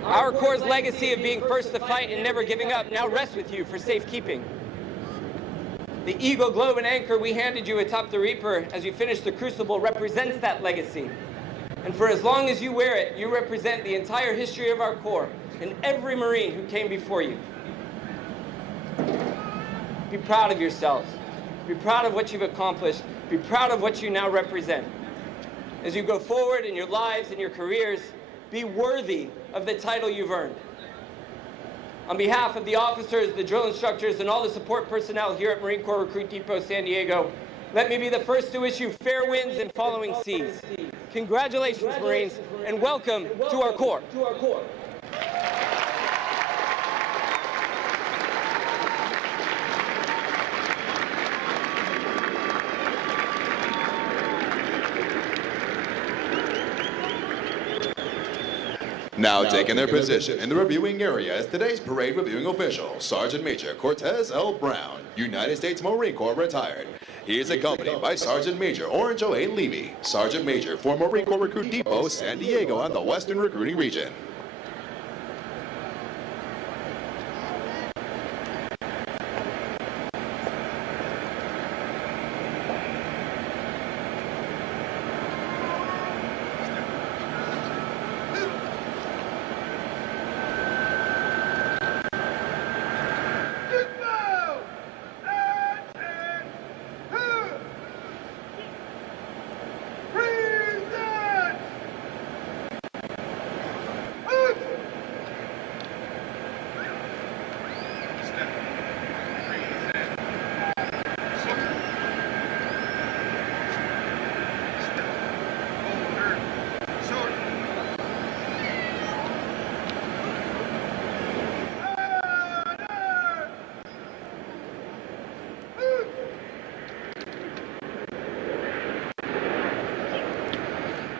Our Corps' legacy of being first to fight and never giving up now rests with you for safekeeping. The Eagle Globe and Anchor we handed you atop the Reaper as you finished the Crucible represents that legacy. And for as long as you wear it, you represent the entire history of our Corps and every Marine who came before you. Be proud of yourselves. Be proud of what you've accomplished. Be proud of what you now represent. As you go forward in your lives and your careers, be worthy of the title you've earned. On behalf of the officers, the drill instructors, and all the support personnel here at Marine Corps Recruit Depot San Diego, let me be the first to issue fair winds and following seas. Congratulations, Marines, and welcome to our Corps. Now taking their position in the reviewing area is today's parade reviewing official, Sergeant Major Cortez L. Brown, United States Marine Corps retired. He is accompanied by Sergeant Major Orange O.A. Levy, Sergeant Major for Marine Corps Recruit Depot, San Diego and the Western Recruiting Region.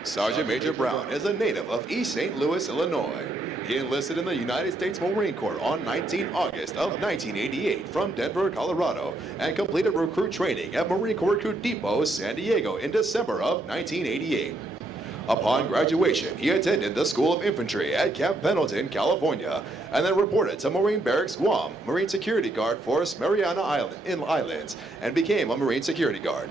Sergeant Major Brown is a native of East St. Louis, Illinois. He enlisted in the United States Marine Corps on 19 August of 1988 from Denver, Colorado, and completed recruit training at Marine Corps Recruit Depot, San Diego in December of 1988. Upon graduation, he attended the School of Infantry at Camp Pendleton, California, and then reported to Marine Barracks Guam, Marine Security Guard Force Mariana Islands, and became a Marine Security Guard.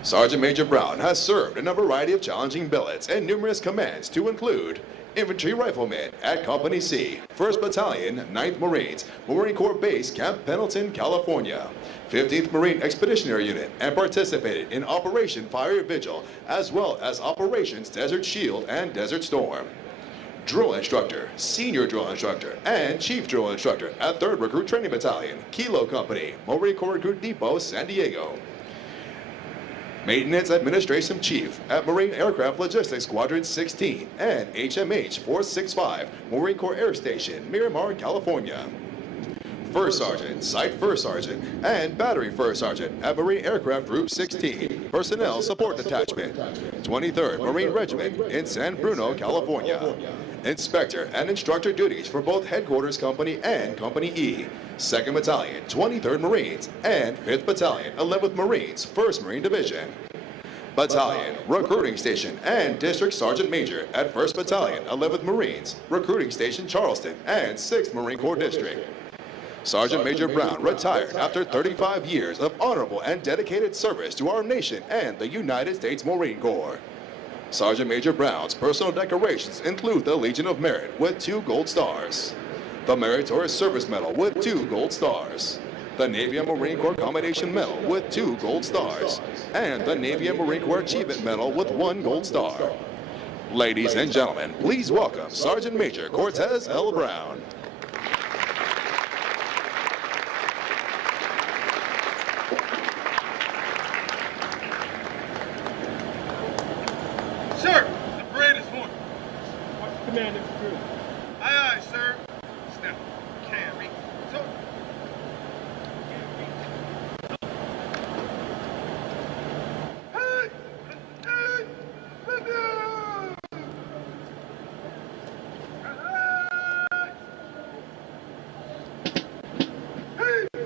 Sergeant Major Brown has served in a variety of challenging billets and numerous commands to include Infantry Riflemen at Company C, 1st Battalion, 9th Marines, Marine Corps Base, Camp Pendleton, California. 15th Marine Expeditionary Unit, and participated in Operation Fire Vigil, as well as Operations Desert Shield and Desert Storm. Drill Instructor, Senior Drill Instructor, and Chief Drill Instructor at 3rd Recruit Training Battalion, Kilo Company, Marine Corps Recruit Depot, San Diego. Maintenance Administration Chief at Marine Aircraft Logistics Squadron 16 and HMH 465, Marine Corps Air Station, Miramar, California. First Sergeant, Site First Sergeant, and Battery First Sergeant at Marine Aircraft Group 16, Personnel Support Detachment, 23rd Marine Regiment in San Bruno, California. Inspector and instructor duties for both Headquarters Company and Company E, 2nd Battalion, 23rd Marines, and 5th Battalion, 11th Marines, 1st Marine Division. Battalion, Recruiting Station, and District Sergeant Major at 1st Battalion, 11th Marines, Recruiting Station Charleston, and 6th Marine Corps District. Sergeant Major Brown retired after 35 years of honorable and dedicated service to our nation and the United States Marine Corps. Sergeant Major Brown's personal decorations include the Legion of Merit with 2 gold stars, the Meritorious Service Medal with 2 gold stars, the Navy and Marine Corps Commendation Medal with 2 gold stars, and the Navy and Marine Corps Achievement Medal with 1 gold star. Ladies and gentlemen, please welcome Sergeant Major Cortez L. Brown. Sir, the parade is formed. What's the command of the crew? Aye, aye, sir. Step. Carry. So. Hey! Hey!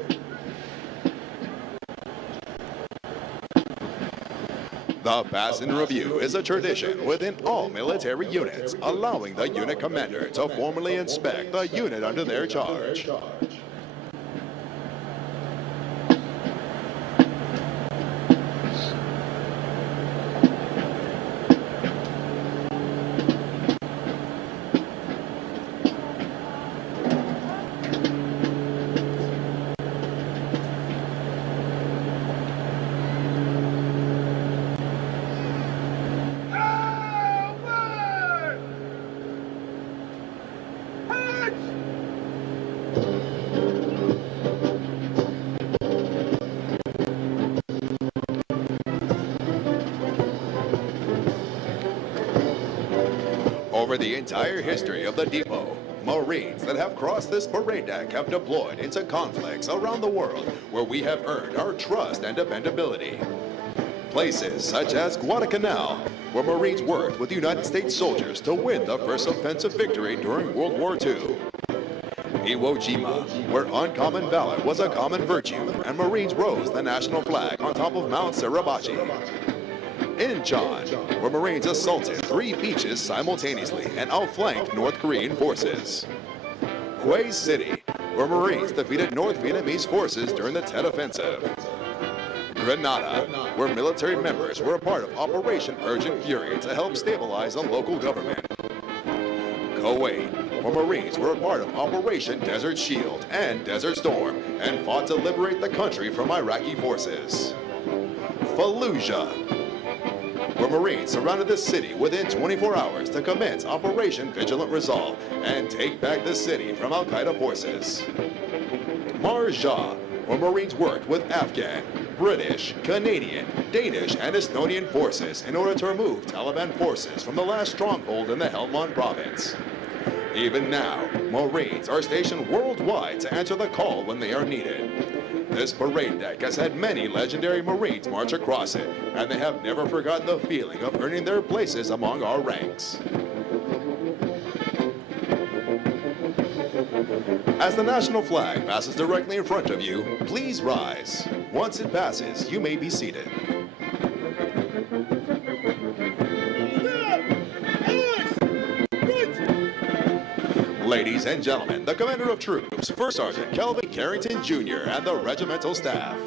The pass in review is a tradition within all military units, allowing the unit commander to formally inspect the unit under their charge. Over the entire history of the depot, Marines that have crossed this parade deck have deployed into conflicts around the world where we have earned our trust and dependability. Places such as Guadalcanal, where Marines worked with United States soldiers to win the first offensive victory during World War II. Iwo Jima, where uncommon valor was a common virtue and Marines rose the national flag on top of Mount Suribachi. Incheon, where Marines assaulted 3 beaches simultaneously and outflanked North Korean forces. Hue City, where Marines defeated North Vietnamese forces during the Tet Offensive. Grenada, where military members were a part of Operation Urgent Fury to help stabilize the local government. Kuwait, where Marines were a part of Operation Desert Shield and Desert Storm and fought to liberate the country from Iraqi forces. Fallujah, where Marines surrounded the city within 24 hours to commence Operation Vigilant Resolve and take back the city from Al-Qaeda forces. Marja, where Marines worked with Afghan, British, Canadian, Danish, and Estonian forces in order to remove Taliban forces from the last stronghold in the Helmand province. Even now, Marines are stationed worldwide to answer the call when they are needed. This parade deck has had many legendary Marines march across it, and they have never forgotten the feeling of earning their places among our ranks. As the national flag passes directly in front of you, please rise. Once it passes, you may be seated. Ladies and gentlemen, the Commander of Troops, First Sergeant Kelvin Carrington Jr. and the regimental staff.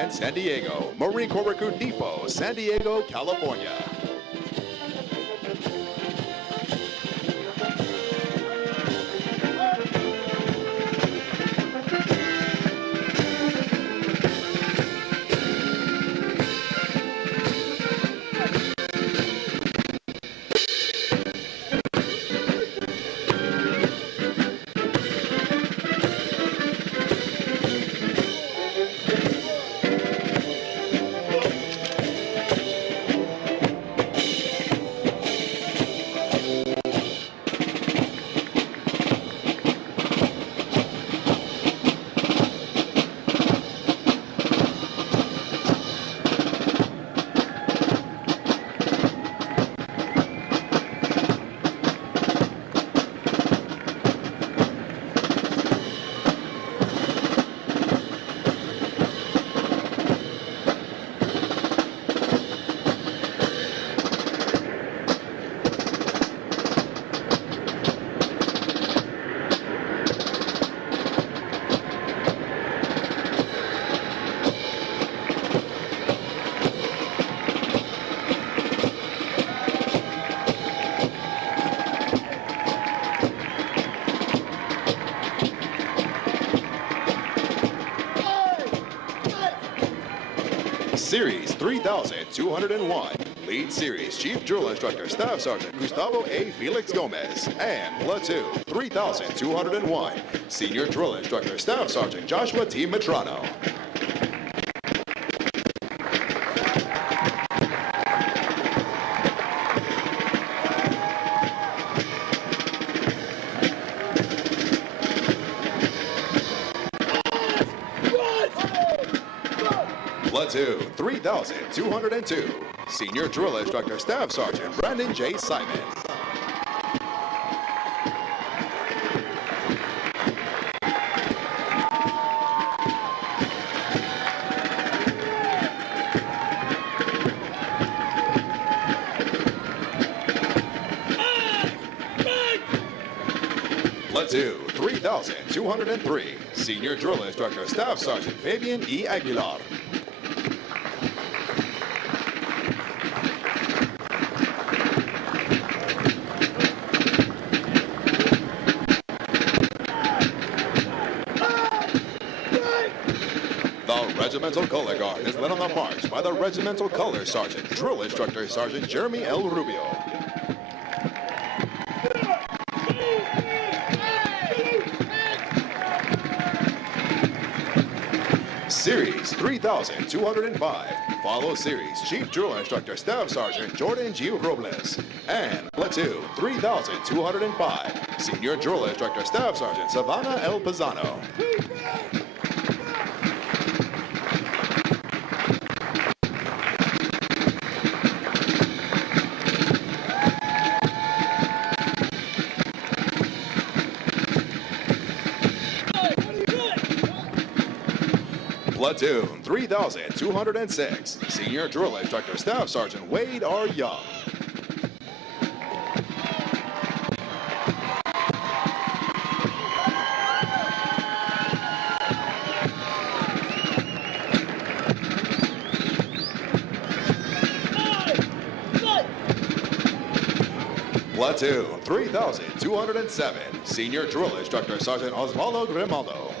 Band San Diego, Marine Corps Recruit Depot, San Diego, California. Series 3201, Lead Series Chief Drill Instructor Staff Sergeant Gustavo A. Felix Gomez, and Platoon 3201, Senior Drill Instructor Staff Sergeant Joshua T. Metrano. Platoon 3202, Senior Drill Instructor Staff Sergeant Brandon J. Simon. Platoon 3203, Senior Drill Instructor Staff Sergeant Fabian E. Aguilar. Regimental Color Guard is led on the march by the Regimental Color Sergeant, Drill Instructor Sergeant Jeremy L. Rubio. Series 3205, follow Series Chief Drill Instructor Staff Sergeant Jordan G. Robles. And Platoon 3205, Senior Drill Instructor Staff Sergeant Savannah L. Pisano. Platoon 3206, Senior Drill Instructor Staff Sergeant Wade R. Young. Platoon 3207, Senior Drill Instructor Sergeant Osvaldo Grimaldo.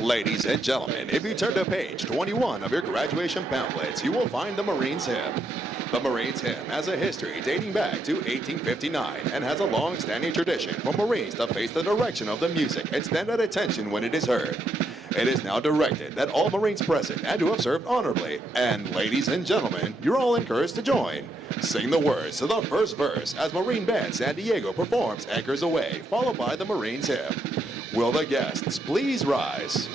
Ladies and gentlemen, if you turn to page 21 of your graduation pamphlets, you will find the Marines Hymn. The Marines Hymn has a history dating back to 1859 and has a long-standing tradition for Marines to face the direction of the music and stand at attention when it is heard. It is now directed that all Marines present and who have served honorably, and ladies and gentlemen, you're all encouraged to join. Sing the words to the first verse as Marine Band San Diego performs Anchors Away, followed by the Marines Hymn. Will the guests please rise?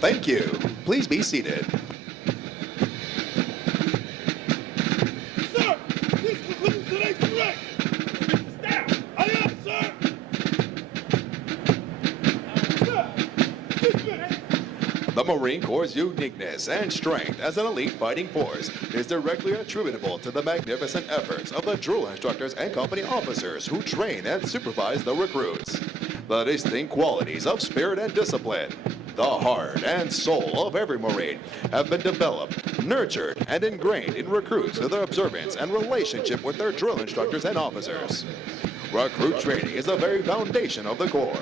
Thank you. Please be seated. Sir, this concludes today's direct. Staff, hurry up, sir. Sir, dismiss. The Marine Corps' uniqueness and strength as an elite fighting force is directly attributable to the magnificent efforts of the drill instructors and company officers who train and supervise the recruits. The distinct qualities of spirit and discipline, the heart and soul of every Marine have been developed, nurtured, and ingrained in recruits through their observance and relationship with their drill instructors and officers. Recruit training is the very foundation of the Corps.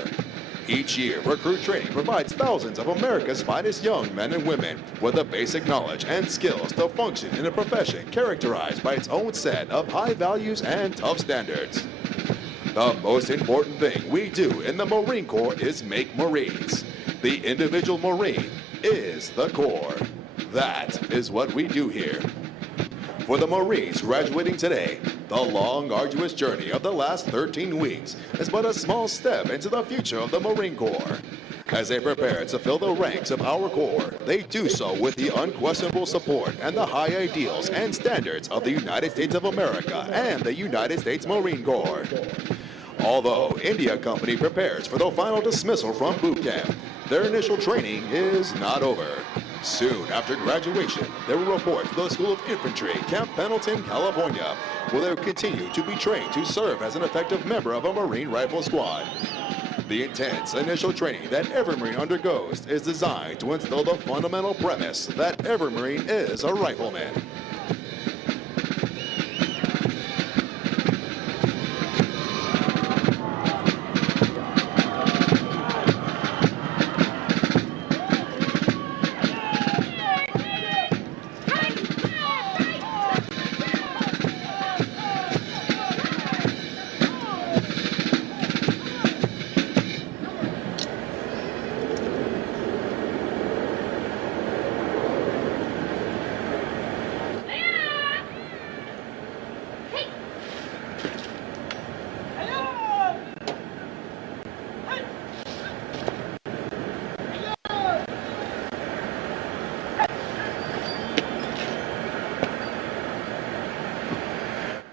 Each year, recruit training provides thousands of America's finest young men and women with the basic knowledge and skills to function in a profession characterized by its own set of high values and tough standards. The most important thing we do in the Marine Corps is make Marines. The individual Marine is the Corps. That is what we do here. For the Marines graduating today, the long, arduous journey of the last 13 weeks is but a small step into the future of the Marine Corps. As they prepare to fill the ranks of our Corps, they do so with the unquestionable support and the high ideals and standards of the United States of America and the United States Marine Corps. Although India Company prepares for the final dismissal from boot camp, their initial training is not over. Soon after graduation, they will report to the School of Infantry, Camp Pendleton, California, where they will continue to be trained to serve as an effective member of a Marine Rifle Squad. The intense initial training that every Marine undergoes is designed to instill the fundamental premise that every Marine is a rifleman.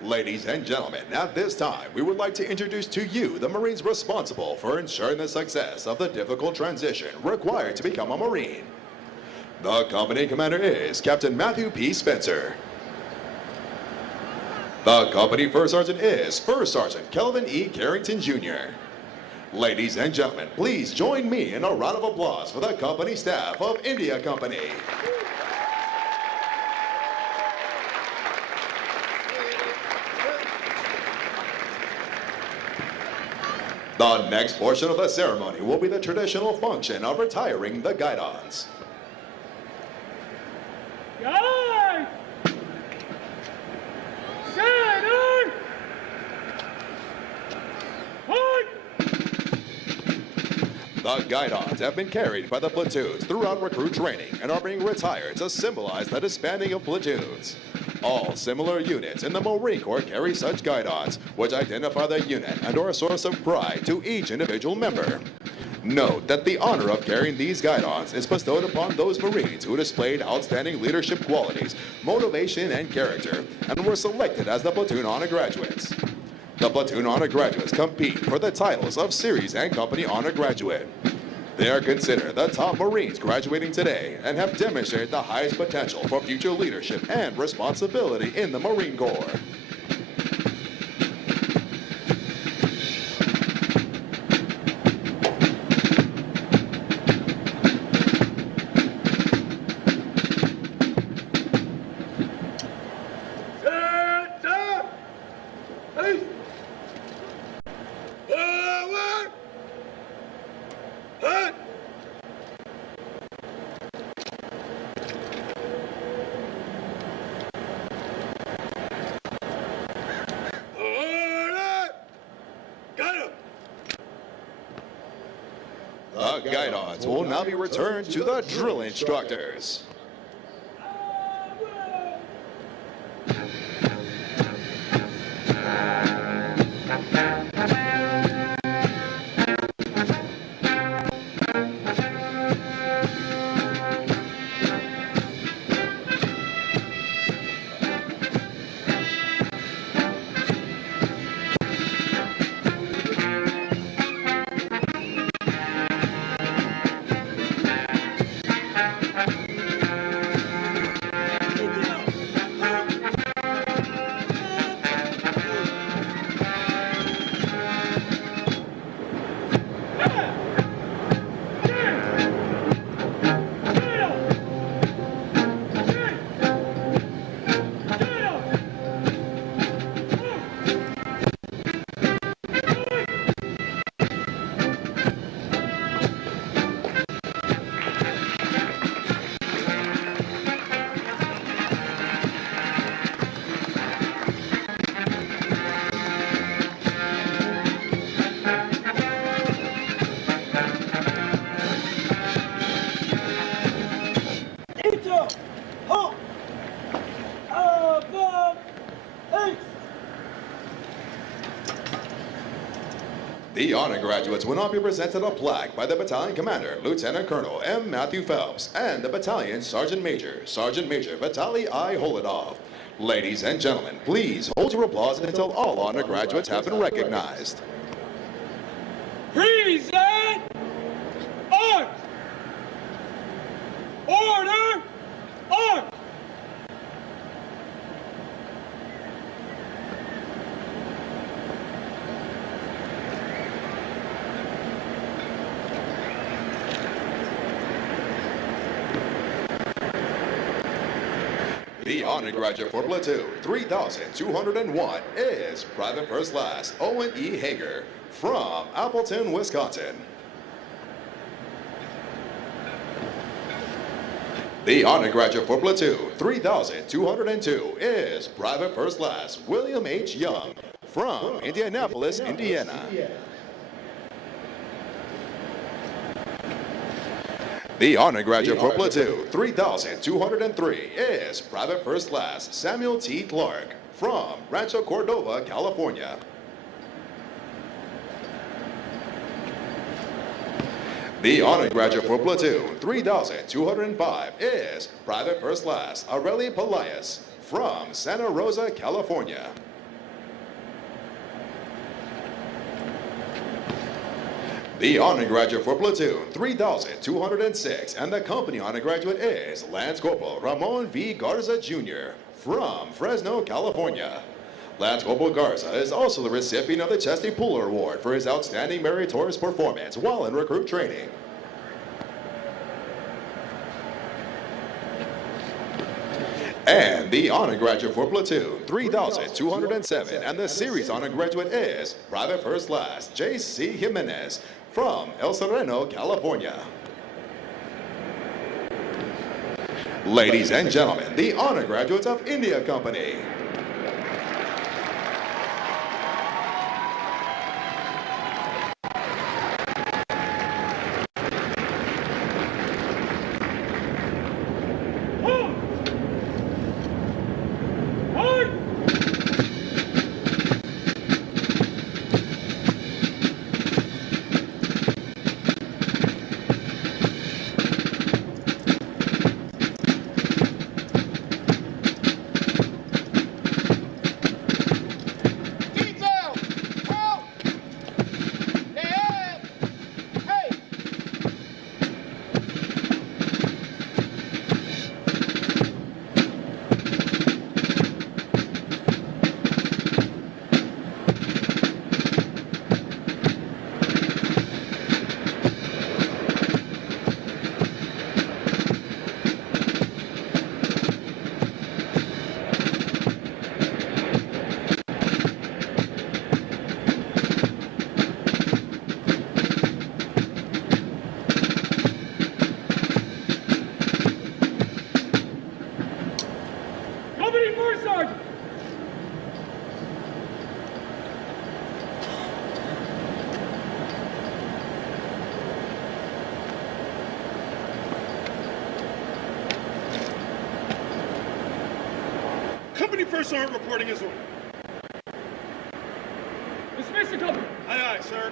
Ladies and gentlemen, at this time, we would like to introduce to you the Marines responsible for ensuring the success of the difficult transition required to become a Marine. The company commander is Captain Matthew P. Spencer. The company first sergeant is First Sergeant Kelvin E. Carrington, Jr. Ladies and gentlemen, please join me in a round of applause for the company staff of India Company. The next portion of the ceremony will be the traditional function of retiring the guidons. Guys! Center! Point! The guidons have been carried by the platoons throughout recruit training and are being retired to symbolize the disbanding of platoons. All similar units in the Marine Corps carry such guidons, which identify the unit and are a source of pride to each individual member. Note that the honor of carrying these guidons is bestowed upon those Marines who displayed outstanding leadership qualities, motivation, and character, and were selected as the platoon honor graduates. The platoon honor graduates compete for the titles of Series and Company Honor Graduate. They are considered the top Marines graduating today and have demonstrated the highest potential for future leadership and responsibility in the Marine Corps. The guidons will now be returned to the drill instructors. Detail. Halt. Above. Eight. The honor graduates will now be presented a plaque by the battalion commander, Lieutenant Colonel M. Matthew Phelps, and the battalion Sergeant Major, Vitaly I. Holodov. Ladies and gentlemen, please hold your applause until all honor graduates have been recognized. Present. Arms. Order. Arms. The honor graduate for platoon 3201 is Private First Class Owen E. Hager from Appleton, Wisconsin. The honor graduate for platoon 3202 is Private First Class William H. Young from Indianapolis, Indiana. The honor graduate for platoon 3203 is Private First Class Samuel T. Clark from Rancho Cordova, California. The honor graduate for platoon 3205 is Private First Class Aureli Pelias from Santa Rosa, California. The honor graduate for platoon 3206 and the company honor graduate is Lance Corporal Ramon V. Garza Jr. from Fresno, California. Lance Corporal Garza is also the recipient of the Chesty Puller Award for his outstanding meritorious performance while in recruit training. And the honor graduate for platoon 3207 and the series honor graduate is Private First Class J.C. Jimenez from El Sereno, California. Ladies and gentlemen, the honor graduates of India Company. Company First Sergeant reporting as well. Dismiss the company. Aye, aye, sir.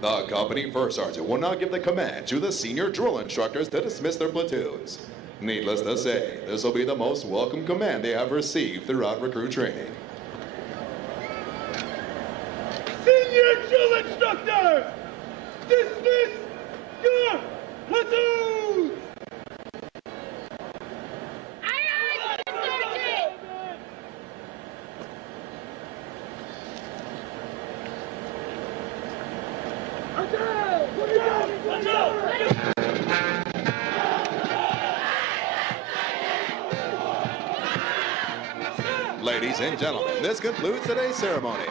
The company first sergeant will now give the command to the senior drill instructors to dismiss their platoons. Needless to say, this will be the most welcome command they have received throughout recruit training. Senior drill instructors, dismiss your platoons! Ladies Ladies and gentlemen, this concludes today's ceremony.